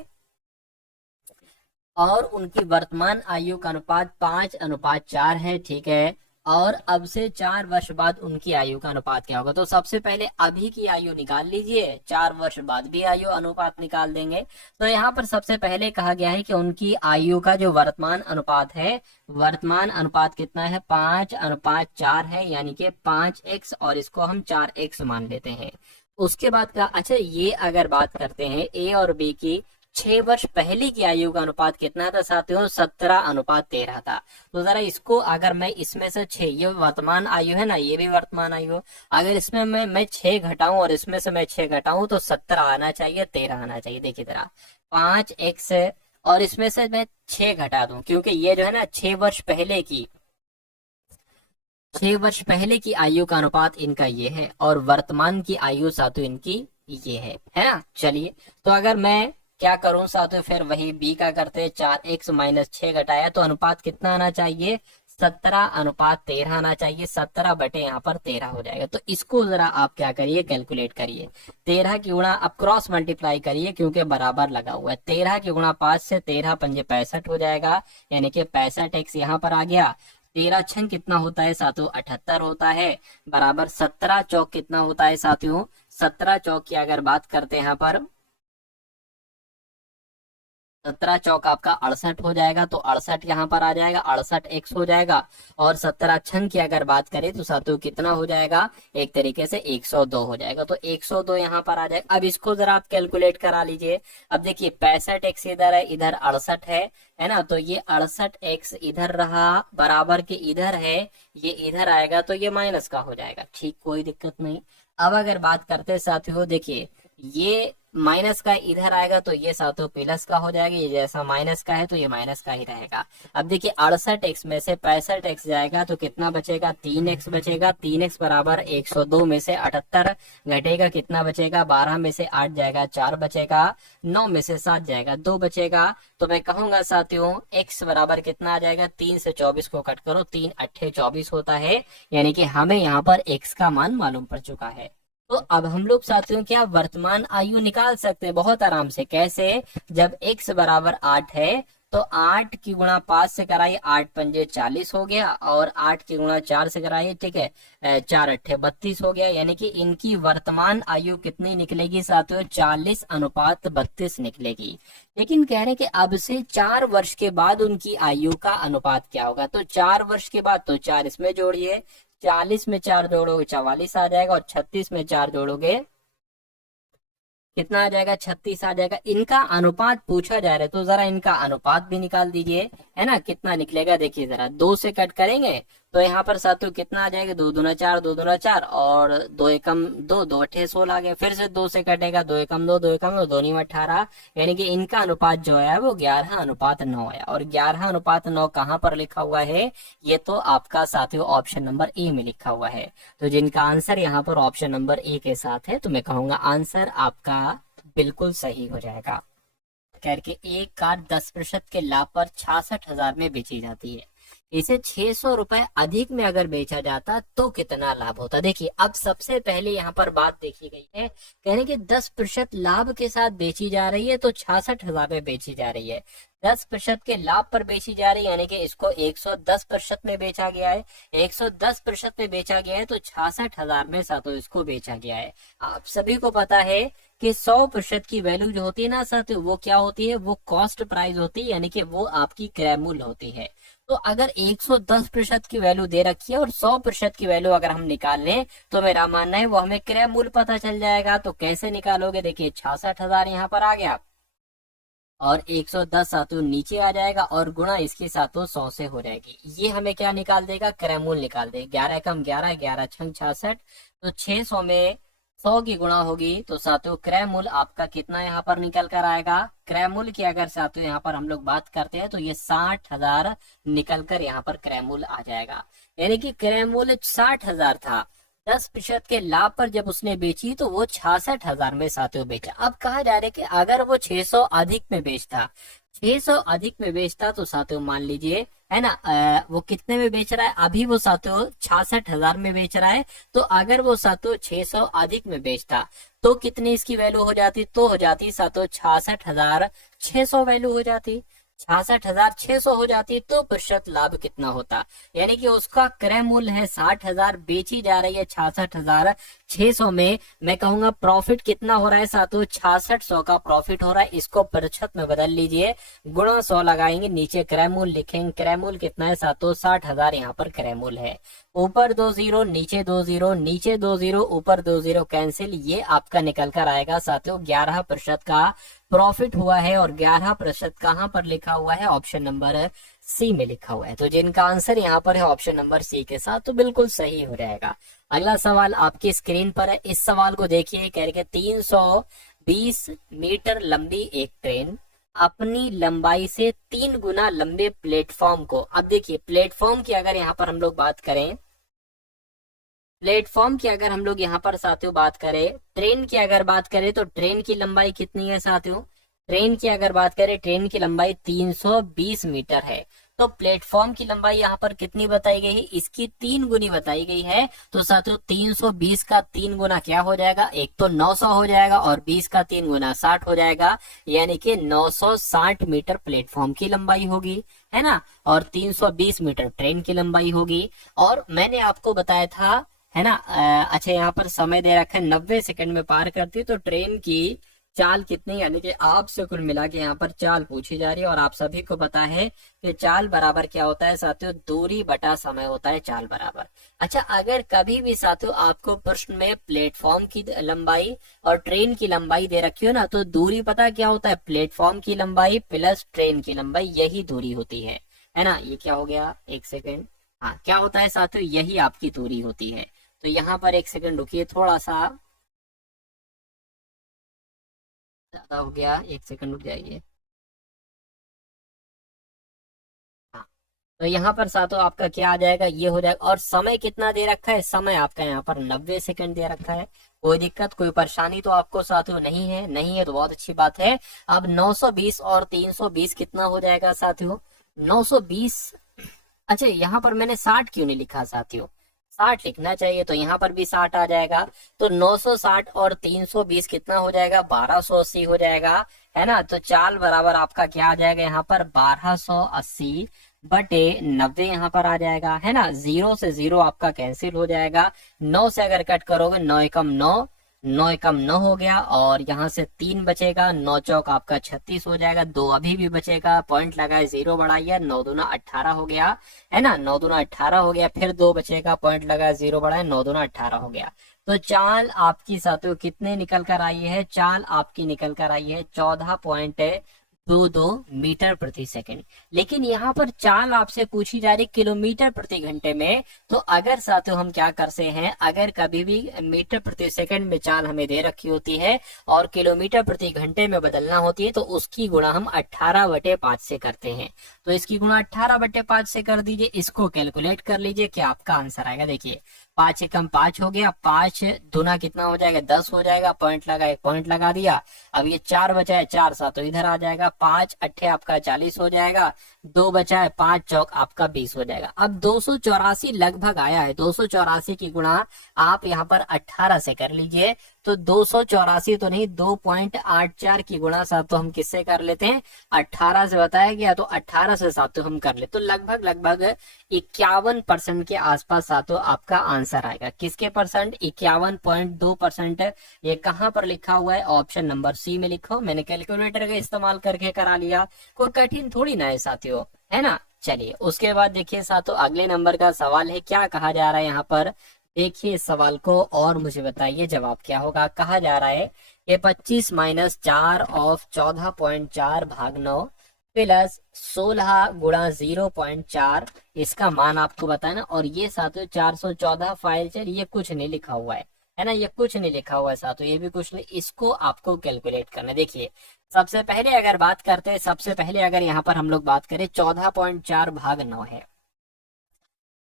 और उनकी वर्तमान आयु का अनुपात 5:4 है, ठीक है, और अब से 4 वर्ष बाद उनकी आयु का अनुपात क्या होगा। तो सबसे पहले अभी की आयु निकाल लीजिए, 4 वर्ष बाद भी आयु अनुपात निकाल देंगे। तो यहाँ पर सबसे पहले कहा गया है कि उनकी आयु का जो वर्तमान अनुपात है, वर्तमान अनुपात कितना है, 5:4 है, यानी कि 5x, और इसको हम 4x मान लेते हैं। उसके बाद का, अच्छा ये अगर बात करते हैं ए और बी की 6 वर्ष पहले की आयु का अनुपात कितना था साथियों, 17:13 था। तो जरा इसको अगर मैं इसमें से 6, ये वर्तमान आयु है ना, ये भी वर्तमान आयु, अगर इसमें मैं 6 घटाऊं और इसमें से मैं 6 घटाऊं तो 17 आना चाहिए, 13 आना चाहिए। देखिए जरा 5x और इसमें से मैं 6 घटा दूं, क्योंकि ये जो है ना 6 वर्ष पहले की आयु का अनुपात इनका ये है, और वर्तमान की आयु साथियों इनकी ये है ना। चलिए, तो अगर मैं क्या करूं साथियों, फिर वही बी का करते, 4x माइनस 6 घटाया तो अनुपात कितना आना चाहिए, 17:13 आना चाहिए। 17 बटे यहाँ पर 13 हो जाएगा। तो इसको जरा आप क्या करिए, कैलकुलेट करिए। 13 की गुणा अब क्रॉस मल्टीप्लाई करिए, क्योंकि बराबर लगा हुआ है। 13 की गुणा 5 से, 13 पंजे 65 हो जाएगा, यानी कि 65x यहाँ पर आ गया। 13 छंग कितना होता है साथियों, 78 होता है, बराबर 17 चौक कितना होता है साथियों, 17 चौक की अगर बात करते हैं यहाँ पर, 17 चौक आपका 68 हो जाएगा। तो 68 यहाँ पर आ जाएगा, 68x हो जाएगा। और 17 छंग की अगर बात करें तो साथियों कितना हो जाएगा, एक तरीके से 102 हो जाएगा। तो 102 यहाँ पर आ जाएगा। अब इसको जरा आप कैलकुलेट करा लीजिए। अब देखिए 65x इधर है, इधर 68 है ना। तो ये 68x इधर रहा, बराबर के इधर है, ये इधर आएगा तो ये माइनस का हो जाएगा। ठीक, कोई दिक्कत नहीं। अब अगर बात करते हैं साथियों, देखिए ये माइनस का इधर आएगा तो ये साथियों प्लस का हो जाएगा, ये जैसा माइनस का है तो ये माइनस का ही रहेगा। अब देखिए 68x में से 65x जाएगा तो कितना बचेगा, 3x बचेगा। 3x बराबर 102 में से 78 घटेगा, कितना बचेगा, 12 में से 8 जाएगा, 4 बचेगा, 9 में से 7 जाएगा, 2 बचेगा। तो मैं कहूंगा साथियों x बराबर कितना आ जाएगा, 3 से 24 को कट करो, 3 अट्ठे 24 होता है, यानी कि हमें यहाँ पर x का मान मालूम पड़ चुका है। तो अब हम लोग साथियों क्या वर्तमान आयु निकाल सकते हैं बहुत आराम से। कैसे, जब x बराबर 8 है तो 8 की गुणा 5 से कराइए, 8 पंजे 40 हो गया, और 8 की गुणा 4 से कराइए, ठीक है, 4 अट्ठे 32 हो गया। यानी कि इनकी वर्तमान आयु कितनी निकलेगी साथियों, 40:32 निकलेगी। लेकिन कह रहे हैं कि अब से 4 वर्ष के बाद उनकी आयु का अनुपात क्या होगा। तो 4 वर्ष के बाद, तो 4 इसमें जोड़िए, 40 में 4 जोड़ोगे 44 आ जाएगा, और 36 में 4 जोड़ोगे कितना आ जाएगा, 36 आ जाएगा। इनका अनुपात पूछा जा रहा है, तो जरा इनका अनुपात भी निकाल दीजिए, है ना। कितना निकलेगा देखिए जरा, 2 से कट करेंगे तो यहाँ पर साथियों कितना आ जाएगा, 2 दूना 4, 2 दूना 4, और 2 एकम 2, 2 अट्ठे 16 आ गया। फिर से 2 से कटेगा, 2 एकम 2, 2 एकम 2, 2 नी 18, यानी कि इनका अनुपात जो है वो 11:9 है। और 11:9 कहाँ पर लिखा हुआ है, ये तो आपका साथियों ऑप्शन नंबर ए में लिखा हुआ है। तो जिनका आंसर यहाँ पर ऑप्शन नंबर ए के साथ है, तो मैं कहूंगा आंसर आपका बिल्कुल सही हो जाएगा। करके एक कार 10% के लाभ पर 66,000 में बेची जाती है, इसे 600 रुपए अधिक में अगर बेचा जाता तो कितना लाभ होता। देखिए अब सबसे पहले यहाँ पर बात देखी गई है, कहने कि 10% लाभ के साथ बेची जा रही है, तो 66,000 में बेची जा रही है। 10% के लाभ पर बेची जा रही है, यानी कि इसको 110% में बेचा गया है। 110% में बेचा गया है तो 66,000 में साथियों इसको बेचा गया है। आप सभी को पता है कि 100% की वैल्यू जो होती है ना साथियों, वो क्या होती है, वो कॉस्ट प्राइस होती है, यानी कि वो आपकी क्रय मूल्य होती है। तो अगर 110% की वैल्यू दे रखी है और 100% की वैल्यू अगर हम निकाल लें, तो मेरा मानना है वो हमें क्रय मूल्य पता चल जाएगा। तो कैसे निकालोगे, देखिए 66,000 यहाँ पर आ गया, और 110 सातों नीचे आ जाएगा, और गुणा इसके सातों 100 से हो जाएगी। ये हमें क्या निकाल देगा, क्रय मूल्य निकाल देगा। 11 कम 11, 11 छंग 66, तो 600 में 100 की गुणा होगी, तो साथियों क्रय मूल्य आपका कितना यहाँ पर निकल कर आएगा। क्रय मूल्य की अगर साथियों यहाँ पर हम लोग बात करते हैं तो ये 60,000 निकल कर यहाँ पर क्रय मूल्य आ जाएगा। यानी कि क्रय मूल्य 60,000 था, 10% के लाभ पर जब उसने बेची तो वो 66,000 में साथियों बेचा। अब कहा जा रहा है कि अगर वो 600 अधिक में बेचता, 600 अधिक में बेचता तो साथियों मान लीजिए, है ना, वो कितने में बेच रहा है, अभी वो साथियों 66,000 में बेच रहा है। तो अगर वो साथियों 600 अधिक में बेचता तो कितनी इसकी वैल्यू हो जाती, तो हो जाती साथियों 66,600 वैल्यू हो जाती। 66,600 हो जाती तो प्रतिशत लाभ कितना होता। यानी कि उसका क्रय मूल्य है 60,000, बेची जा रही है 66,600 में। मैं कहूंगा प्रॉफिट कितना हो रहा है साथियों, 6600 का प्रॉफिट हो रहा है। इसको प्रतिशत में बदल लीजिए, गुणा 100 लगाएंगे, नीचे क्रय मूल्य लिखेंगे। क्रय मूल्य कितना है साथियों, 60,000 यहाँ पर क्रय मूल्य है। ऊपर 2 जीरो, नीचे 2 जीरो, नीचे 2 जीरो, ऊपर 2 जीरो कैंसिल, ये आपका निकल कर आएगा साथियों 11% का प्रॉफिट हुआ है। और 11% कहां पर लिखा हुआ है, ऑप्शन नंबर सी में लिखा हुआ है। तो जिनका आंसर यहाँ पर है ऑप्शन नंबर सी के साथ, तो बिल्कुल सही हो जाएगा। अगला सवाल आपकी स्क्रीन पर है, इस सवाल को देखिए। कह रहे 320 मीटर लंबी एक ट्रेन अपनी लंबाई से 3 गुना लंबे प्लेटफॉर्म को, अब देखिए प्लेटफॉर्म की अगर यहाँ पर हम लोग बात करें, प्लेटफॉर्म की अगर हम लोग यहाँ पर साथियों बात करें, ट्रेन की अगर बात करें तो ट्रेन की लंबाई कितनी है साथियों, ट्रेन की अगर बात करें, ट्रेन की लंबाई 320 मीटर है। तो प्लेटफॉर्म की लंबाई यहाँ पर कितनी बताई गई है, इसकी 3 गुनी बताई गई है। तो साथियों 320 का 3 गुना क्या हो जाएगा, एक तो 900 हो जाएगा और 20 का 3 गुना 60 हो जाएगा। यानी कि 960 मीटर प्लेटफॉर्म की लंबाई होगी, है ना। और 320 मीटर ट्रेन की लंबाई होगी। और मैंने आपको बताया था, है ना, अच्छा यहाँ पर समय दे रखा है 90 सेकंड में पार करती है। तो ट्रेन की चाल कितनी, यानी कि आपसे कुल मिला के यहाँ पर चाल पूछी जा रही है। और आप सभी को पता है कि चाल बराबर क्या होता है साथियों, दूरी बटा समय होता है चाल बराबर। अच्छा, अगर कभी भी साथियों आपको प्रश्न में प्लेटफॉर्म की लंबाई और ट्रेन की लंबाई दे रखी हो ना, तो दूरी पता क्या होता है, प्लेटफॉर्म की लंबाई प्लस ट्रेन की लंबाई, यही दूरी होती है ना। ये क्या हो गया, एक सेकेंड, हाँ क्या होता है साथियों, यही आपकी दूरी होती है। तो यहाँ पर एक सेकंड रुकिए, थोड़ा सा ज्यादा हो गया, एक सेकंड रुक जाइए। हाँ, तो यहाँ पर साथियों आपका क्या आ जाएगा, ये हो जाएगा। और समय कितना दे रखा है, समय आपका यहाँ पर 90 सेकंड दे रखा है। कोई दिक्कत कोई परेशानी तो आपको साथियों नहीं है, नहीं है तो बहुत अच्छी बात है। अब 920 और 320 कितना हो जाएगा साथियों, 920। अच्छा, यहाँ पर मैंने 60 क्यों नहीं लिखा साथियों, 60 लिखना चाहिए, तो यहाँ पर भी 60 आ जाएगा। तो 960 और 320 कितना हो जाएगा, 1280 हो जाएगा, है ना। तो चाल बराबर आपका क्या आ जाएगा यहाँ पर, 1280 बटे 90 यहाँ पर आ जाएगा, है ना। 0 से 0 आपका कैंसिल हो जाएगा। 9 से अगर कट करोगे, 9 एकम 9, 9 एकम 9 हो गया। और यहाँ से 3 बचेगा, 9 चौक आपका 36 हो जाएगा। 2 अभी भी बचेगा, पॉइंट लगाए 0 बढ़ाइए, 9 दूना 18 हो गया, है ना। 9 दूना 18 हो गया, फिर 2 बचेगा, पॉइंट लगाए 0 बढ़ाए, 9 दूना 18 हो गया। तो चाल आपकी साथियों कितने निकल कर आई है, चाल आपकी निकल कर आई है 14.22 मीटर प्रति सेकंड। लेकिन यहाँ पर चाल आपसे पूछी जा रही किलोमीटर प्रति घंटे में। तो अगर साथियों हम क्या करते हैं, अगर कभी भी मीटर प्रति सेकंड में चाल हमें दे रखी होती है और किलोमीटर प्रति घंटे में बदलना होती है, तो उसकी गुणा हम 18/5 से करते हैं। तो इसकी गुणा 18/5 से कर दीजिए, इसको कैलकुलेट कर लीजिए, क्या आपका आंसर आएगा। देखिए 5 एकम 5 हो गया, 5 दूना कितना हो जाएगा, 10 हो जाएगा, पॉइंट लगा, एक पॉइंट लगा दिया। अब ये 4 बचा है, 4 सात तो इधर आ जाएगा, 5 अट्ठे आपका 40 हो जाएगा, 2 बचा है, 5 चौक आपका 20 हो जाएगा। अब 284 लगभग आया है, 284 की गुणा आप यहाँ पर 18 से कर लीजिए। तो 284 तो नहीं, 2.84 की गुणा साथ तो हम किससे कर लेते हैं, 18 से बताया गया, तो 18 से साथ तो हम कर ले, तो लगभग लगभग 51% के आसपास साथों आपका आंसर आएगा। किसके परसेंट, 51.2%। ये कहां पर लिखा हुआ है, ऑप्शन नंबर सी में लिखा हो। मैंने कैलकुलेटर का इस्तेमाल करके करा लिया, कोई कठिन थोड़ी ना है साथियों, है ना। चलिए उसके बाद देखिए साथियों, अगले नंबर का सवाल है, क्या कहा जा रहा है यहाँ पर, देखिए इस सवाल को और मुझे बताइए जवाब क्या होगा। कहा जा रहा है ये 25 - 4 ऑफ 14.4 भाग 9 प्लस 16 गुणा 0.4, इसका मान आपको बताना। और ये साथियों 414 फाइल चल, ये कुछ नहीं लिखा हुआ है ना, ये कुछ नहीं लिखा हुआ है साथियों, ये भी कुछ नहीं, इसको आपको कैलकुलेट करना है। देखिए सबसे पहले अगर बात करते हैं, सबसे पहले अगर यहाँ पर हम लोग बात करें 14.4 भाग 9 है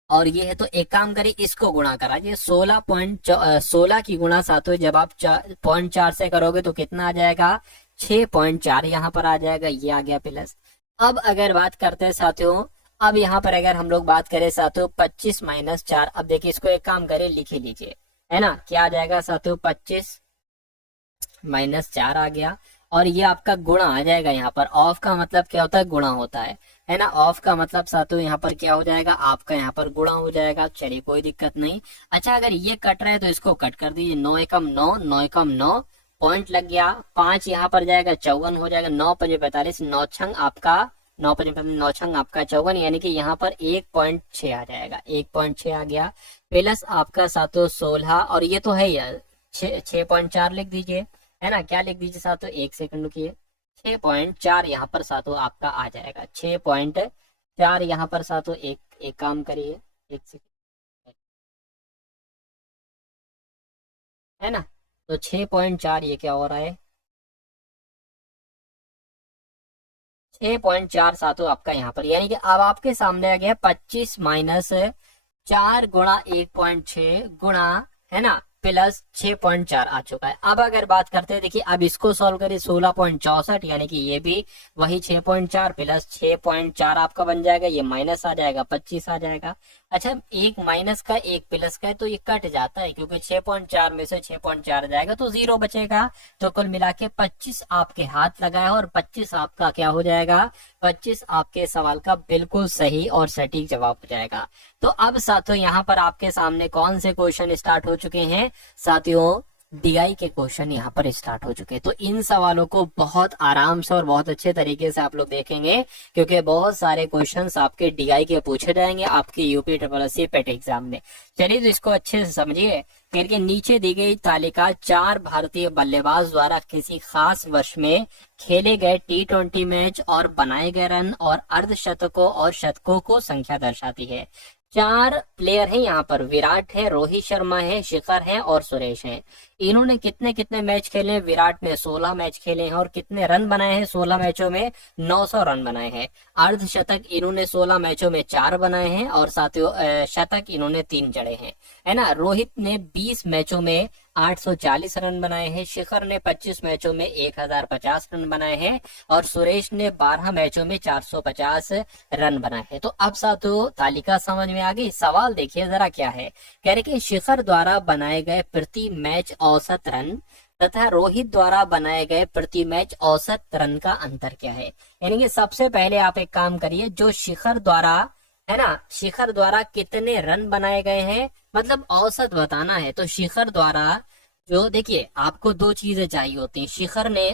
और ये है, तो एक काम करिए इसको गुणा करा, ये 16 की गुणा साथियों जब आप 0.4 से करोगे तो कितना आ जाएगा, 6.4 यहाँ पर आ जाएगा, ये आ गया प्लस। अब अगर बात करते हैं साथियों, अब यहाँ पर अगर हम लोग बात करें साथियों 25 - 4, अब देखिए इसको एक काम करें लिख ही लीजिए, है ना। क्या आ जाएगा साथियों, 25 - 4 आ गया। और ये आपका गुणा आ जाएगा यहाँ पर। ऑफ का मतलब क्या होता है, गुणा होता है ना। ऑफ का मतलब साथियों यहाँ पर क्या हो जाएगा, आपका यहाँ पर गुणा हो जाएगा। चलिए कोई दिक्कत नहीं। अच्छा अगर ये कट रहा है तो इसको कट कर दीजिए। 9 एकम 9, 9 एकम 9, पॉइंट लग गया। 5 यहाँ पर जाएगा, 54 हो जाएगा। 9 पंजे 45, 9 छंग आपका 9 पंजे 9 छंग आपका 54, यानी कि यहाँ पर 1.6 आ जाएगा। 1.6 आ गया, प्लस आपका सातों 16, और ये तो है यार 6.4 लिख दीजिए, है ना। क्या लिख दीजिए सातों, एक सेकंड रुकिए। 6.4 यहाँ पर सातों आपका आ जाएगा। 6.4 यहाँ पर सातों, एक काम करिए, एक सेकंड, है ना। तो 6.4 ये क्या हो रहा है, 6.4 सातों आपका यहाँ पर, यानी कि अब आपके सामने आ गया 25 माइनस 4 गुणा 1.6 गुणा, है ना, प्लस 6.4 आ चुका है। अब अगर बात करते हैं, देखिए अब इसको सॉल्व करिए, 16.64, यानी कि ये भी वही 6.4 प्लस 6.4 आपका बन जाएगा। ये माइनस आ जाएगा, 25 आ जाएगा। अच्छा एक माइनस का एक प्लस का है तो ये कट जाता है, क्योंकि 6.4 में से 6.4 जाएगा तो 0 बचेगा। तो कुल मिला के 25 आपके हाथ लगा है, और 25 आपका क्या हो जाएगा, 25 आपके सवाल का बिल्कुल सही और सटीक जवाब हो जाएगा। तो अब साथियों यहाँ पर आपके सामने कौन से क्वेश्चन स्टार्ट हो चुके हैं साथियों, डीआई के क्वेश्चन यहाँ पर स्टार्ट हो चुके हैं। तो इन सवालों को बहुत आराम से और बहुत अच्छे तरीके से आप लोग देखेंगे, क्योंकि बहुत सारे क्वेश्चंस आपके डीआई के पूछे जाएंगे आपके यूपी ट्रिपल पेट एग्जाम में। चलिए तो इसको अच्छे से समझिए। फिर के नीचे दी गई तालिका 4 भारतीय बल्लेबाज द्वारा किसी खास वर्ष में खेले गए T20 मैच और बनाए गए रन और अर्धशतकों और शतकों को संख्या दर्शाती है। 4 प्लेयर हैं यहाँ पर, विराट है, रोहित शर्मा है, शिखर है और सुरेश है। इन्होंने कितने कितने मैच खेले हैं, विराट ने 16 मैच खेले हैं, और कितने रन बनाए हैं 16 मैचों में, 900 रन बनाए हैं। अर्धशतक इन्होंने 16 मैचों में 4 बनाए हैं, और साथियों शतक इन्होंने 3 जड़े हैं, है ना। रोहित ने 20 मैचों में 840 रन बनाए हैं, शिखर ने 25 मैचों में 1050 रन बनाए हैं, और सुरेश ने 12 मैचों में 450 रन बनाए हैं। तो अब साथियों तालिका समझ में आ गई। सवाल देखिए जरा क्या है, कह रहे कि शिखर द्वारा बनाए गए प्रति मैच औसत रन तथा रोहित द्वारा बनाए गए प्रति मैच औसत रन का अंतर क्या है। यानी कि सबसे पहले आप एक काम करिए, जो शिखर द्वारा, है ना, शिखर द्वारा कितने रन बनाए गए हैं, मतलब औसत बताना है। तो शिखर द्वारा जो, देखिए आपको 2 चीजें चाहिए होती हैं। शिखर ने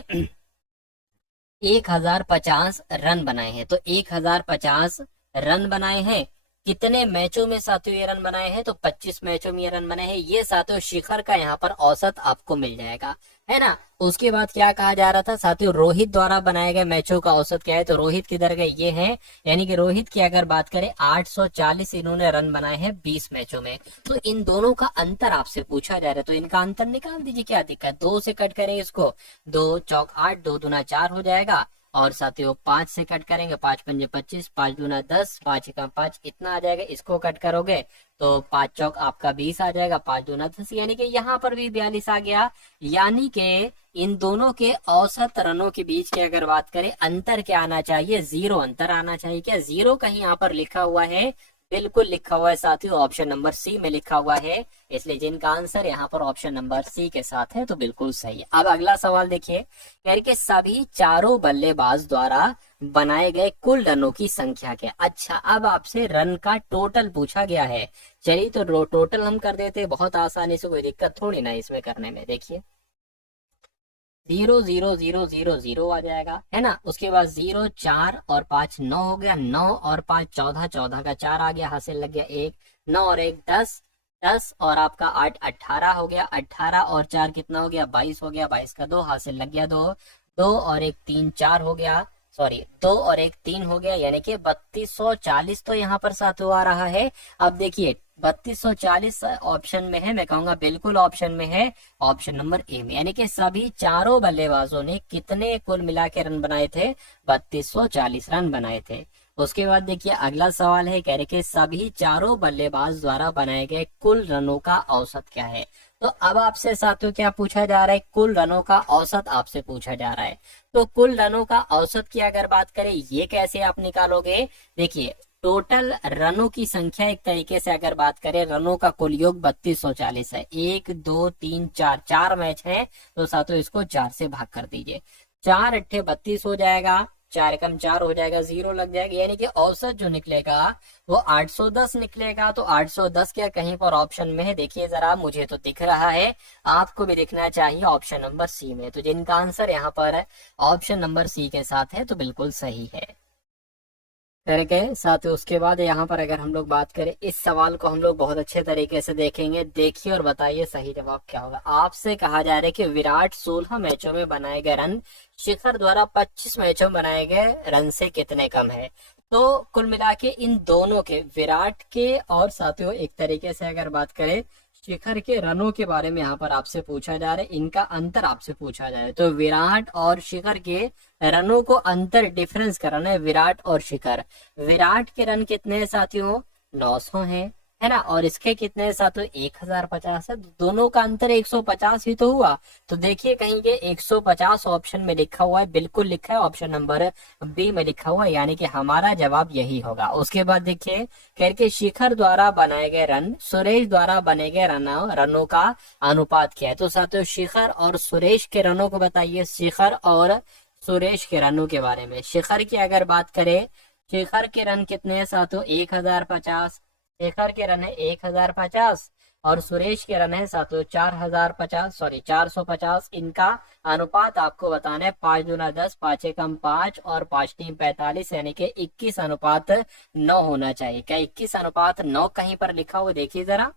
1050 रन बनाए हैं, तो 1050 रन बनाए हैं। कितने मैचों में साथियों ये रन बनाए हैं, तो 25 मैचों में ये रन बनाए हैं। ये साथियों शिखर का यहाँ पर औसत आपको मिल जाएगा, है ना। उसके बाद क्या कहा जा रहा था साथियों, रोहित द्वारा बनाए गए मैचों का औसत क्या है, तो रोहित किधर गए, ये है। यानी कि रोहित की अगर बात करें 840 इन्होंने रन बनाए हैं 20 मैचों में। तो इन दोनों का अंतर आपसे पूछा जा रहा है, तो इनका अंतर निकाल दीजिए, क्या दिक्कत। 2 से कट करेंगे इसको, 2 चौक 8, 2 दूना 4 हो जाएगा, और साथियों 5 से कट करेंगे, 5 पंजे 25, 5 दूना 10, 5 एकम 5, इतना आ जाएगा। इसको कट करोगे तो 5 चौक आपका 20 आ जाएगा, 5 दूना 10, यानी कि यहाँ पर भी 42 आ गया। यानी कि इन दोनों के औसत रनों के बीच की अगर बात करें, अंतर क्या आना चाहिए, 0 अंतर आना चाहिए। क्या 0 कहीं यहाँ पर लिखा हुआ है, बिल्कुल लिखा हुआ है साथियों, ऑप्शन नंबर सी में लिखा हुआ है। इसलिए जिनका आंसर यहाँ पर ऑप्शन नंबर सी के साथ है तो बिल्कुल सही है। अब अगला सवाल देखिए, कह रहे कि सभी चारों बल्लेबाज द्वारा बनाए गए कुल रनों की संख्या क्या। अच्छा अब आपसे रन का टोटल पूछा गया है। चलिए तो टोटल हम कर देते हैं बहुत आसानी से, कोई दिक्कत थोड़ी ना इसमें करने में। देखिए 0 0 0 0 0 आ जाएगा, है ना। उसके बाद 0 4 और 5 9 हो गया, 9 और 5 14, 14 का 4 आ गया, हासिल लग गया 1, 9 और 1 10, 10 और आपका 8 18 हो गया, 18 और 4 कितना हो गया, 22 हो गया, 22 का 2 हासिल लग गया 2, 2 और 1 3 4 हो गया, सॉरी 2 और 1 3 हो गया, यानी कि 3240 तो यहाँ पर साथियों आ रहा है। अब देखिए 3240 ऑप्शन में है, मैं कहूंगा बिल्कुल ऑप्शन में है, ऑप्शन नंबर ए में। यानी कि सभी चारों बल्लेबाजों ने कितने कुल मिला के रन बनाए थे, 3240 रन बनाए थे। उसके बाद देखिए अगला सवाल है, कह रहे कि सभी चारों बल्लेबाज द्वारा बनाए गए कुल रनों का औसत क्या है। तो अब आपसे साथियों क्या पूछा जा रहा है, कुल रनों का औसत आपसे पूछा जा रहा है। तो कुल रनों का औसत की अगर बात करें, ये कैसे आप निकालोगे, देखिए टोटल रनों की संख्या एक तरीके से अगर बात करें, रनों का कुल योग 3240 है। 1 2 3 4 4 मैच है, तो साथियों इसको 4 से भाग कर दीजिए। 4 अट्ठे 32 हो जाएगा, 4 कम 4 हो जाएगा, 0 लग जाएगा, यानी कि औसत जो निकलेगा वो 810 निकलेगा। तो 810 क्या कहीं पर ऑप्शन में है? देखिए जरा, मुझे तो दिख रहा है, आपको भी दिखना चाहिए ऑप्शन नंबर सी में। तो जिनका आंसर यहाँ पर ऑप्शन नंबर सी के साथ है तो बिल्कुल सही है। करके साथ ही उसके बाद यहाँ पर अगर हम लोग बात करें, इस सवाल को हम लोग बहुत अच्छे तरीके से देखेंगे। देखिए और बताइए सही जवाब क्या होगा। आपसे कहा जा रहा है कि विराट 16 मैचों में बनाए गए रन शिखर द्वारा 25 मैचों में बनाए गए रन से कितने कम है। तो कुल मिला के इन दोनों के, विराट के और साथियों एक तरीके से अगर बात करें शिखर के रनों के बारे में यहाँ पर आपसे पूछा जा रहा है, इनका अंतर आपसे पूछा जा रहा है। तो विराट और शिखर के रनों को अंतर, डिफरेंस कराना है विराट और शिखर। विराट के रन कितने हैं साथियों? 900 है ना, और इसके कितने हैं साथियों? 1050 है। दोनों का अंतर 150 ही तो हुआ। तो देखिए कहीं के 150 ऑप्शन में लिखा हुआ है, बिल्कुल लिखा है, ऑप्शन नंबर बी में लिखा हुआ है, यानी कि हमारा जवाब यही होगा। उसके बाद देखिए करके शिखर द्वारा बनाए गए रन सुरेश द्वारा बने गए रनों का अनुपात क्या है। तो साथियों शिखर और सुरेश के रनों को बताइए, शिखर और सुरेश के रनों के बारे में। शिखर की अगर बात करें, शिखर के रन कितने हैं साथियों? 1050। शेखर के रन है 1050 और सुरेश के रन है साथियों 4050, सॉरी 450। इनका अनुपात आपको बताना है, 5 दूना 10, 5 एकम 5 और 5 तीन 45, यानी कि 21:9 होना चाहिए। क्या 21:9 कहीं पर लिखा हुआ? देखिए जरा।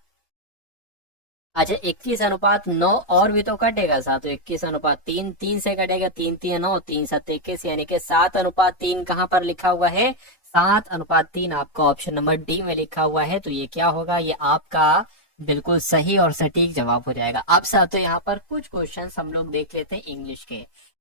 अच्छा 21:9 और भी तो कटेगा साथियों, 21:3, 3 से कटेगा, 3 3 9, 3 7 21, यानी कि 7:3 कहाँ पर लिखा हुआ है? 7:3 आपका ऑप्शन नंबर डी में लिखा हुआ है। तो ये क्या होगा? ये आपका बिल्कुल सही और सटीक जवाब हो जाएगा। अब साथियों यहाँ पर कुछ क्वेश्चंस हम लोग देख लेते हैं इंग्लिश के,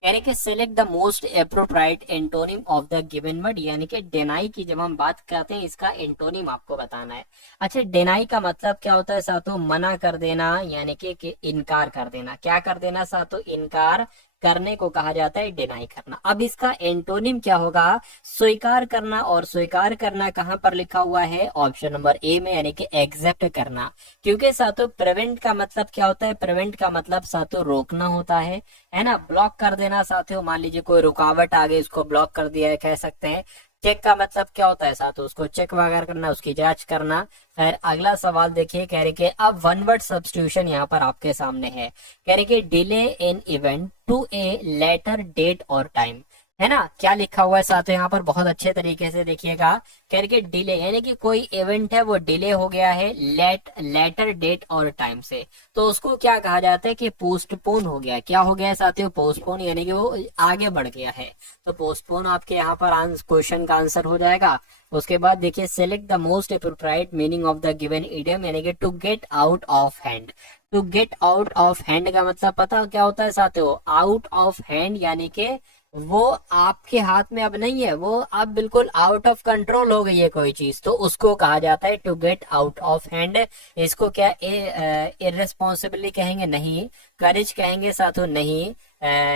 यानी कि select the most appropriate antonym of the given word, यानी कि डिनाई की जब हम बात करते हैं इसका एंटोनिम आपको बताना है। अच्छा डिनाई का मतलब क्या होता है साथियों? मना कर देना, यानी कि इनकार कर देना। क्या कर देना साथियों? इनकार करने को कहा जाता है डिनाई करना। अब इसका एंटोनिम क्या होगा? स्वीकार करना। और स्वीकार करना कहाँ पर लिखा हुआ है? ऑप्शन नंबर ए में, यानी कि एक्सेप्ट करना। क्योंकि साथियों प्रिवेंट का मतलब क्या होता है? प्रिवेंट का मतलब साथियों रोकना होता है ना, ब्लॉक कर देना साथियों। मान लीजिए कोई रुकावट आ गई, उसको ब्लॉक कर दिया है, कह सकते हैं। चेक का मतलब क्या होता है साथियों? उसको चेक वगैरह करना, उसकी जांच करना। फिर अगला सवाल देखिए, कह रहे कि अब वन वर्ड सब्स्टिट्यूशन यहाँ पर आपके सामने है। कह रहे कि delay in event to a later date और टाइम, है ना। क्या लिखा हुआ है साथियों यहाँ पर? बहुत अच्छे तरीके से देखिएगा। कह रहे कि डिले यानी कि कोई इवेंट है वो डिले हो गया है लेटर डेट और टाइम से, तो उसको क्या कहा जाता है? कि पोस्टपोन हो गया। क्या हो गया है साथियों? पोस्टपोन, यानी कि वो आगे बढ़ गया है। तो पोस्टपोन आपके यहाँ पर क्वेश्चन का आंसर हो जाएगा। उसके बाद देखिए select the most appropriate meaning of the given idiom, यानी कि to get out of hand. To get out of hand का मतलब पता क्या होता है साथियों? आउट ऑफ हैंड यानी कि वो आपके हाथ में अब नहीं है, वो अब बिल्कुल आउट ऑफ कंट्रोल हो गई है कोई चीज, तो उसको कहा जाता है to get out of hand. इसको क्या इररेस्पॉन्सिबली कहेंगे? नहीं। करेज कहेंगे साथियों? नहीं।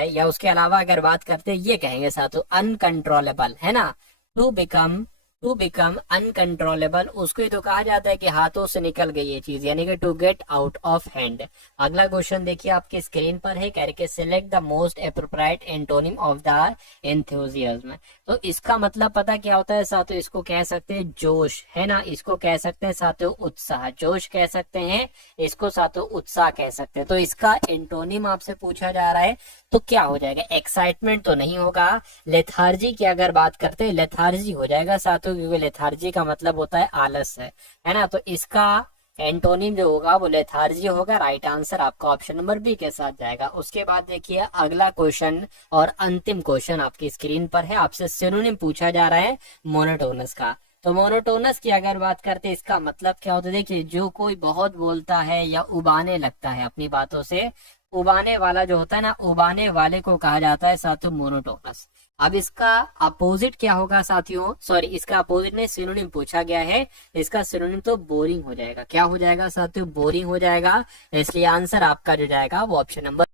या उसके अलावा अगर बात करते हैं ये कहेंगे साथियों अनकंट्रोलेबल, है ना। टू बिकम अनकंट्रोलेबल, उसको ही तो कहा जाता है कि हाथों से निकल गई ये चीज, यानी कि to get out of hand. अगला क्वेश्चन देखिए आपके स्क्रीन पर है, कह रहे select the most appropriate antonym of the enthusiasm. तो इसका मतलब पता क्या होता है साथियों? इसको कह सकते हैं जोश, है ना। इसको कह सकते हैं साथियों उत्साह, जोश कह सकते हैं इसको साथियों, उत्साह कह सकते हैं। तो इसका एंटोनिम आपसे पूछा जा रहा है तो क्या हो जाएगा? एक्साइटमेंट तो नहीं होगा। लेथार्जी की अगर बात करते हैं, लेथार्जी हो जाएगा साथियों, क्योंकि लेथार्जी का मतलब होता है आलस है ना। तो इसका एंटोनिम जो होगा वो लेथार्जी होगा। राइट आंसर आपका ऑप्शन नंबर बी के साथ जाएगा। उसके बाद देखिए अगला क्वेश्चन और अंतिम क्वेश्चन आपकी स्क्रीन पर है, आपसे सिनोनिम पूछा जा रहा है मोनोटोनस का। तो मोनोटोनस की अगर बात करते हैं इसका मतलब क्या होता है? देखिए जो कोई बहुत बोलता है या उबाने लगता है अपनी बातों से, उबाने वाला जो होता है ना, उबाने वाले को कहा जाता है साथियों मोनोटोनस। अब इसका अपोजिट क्या होगा साथियों? सॉरी, इसका अपोजिट में सिनोनिम पूछा गया है, इसका सिनोनिम तो बोरिंग हो जाएगा। क्या हो जाएगा साथियों? बोरिंग हो जाएगा। इसलिए आंसर आपका जो जाएगा वो ऑप्शन नंबर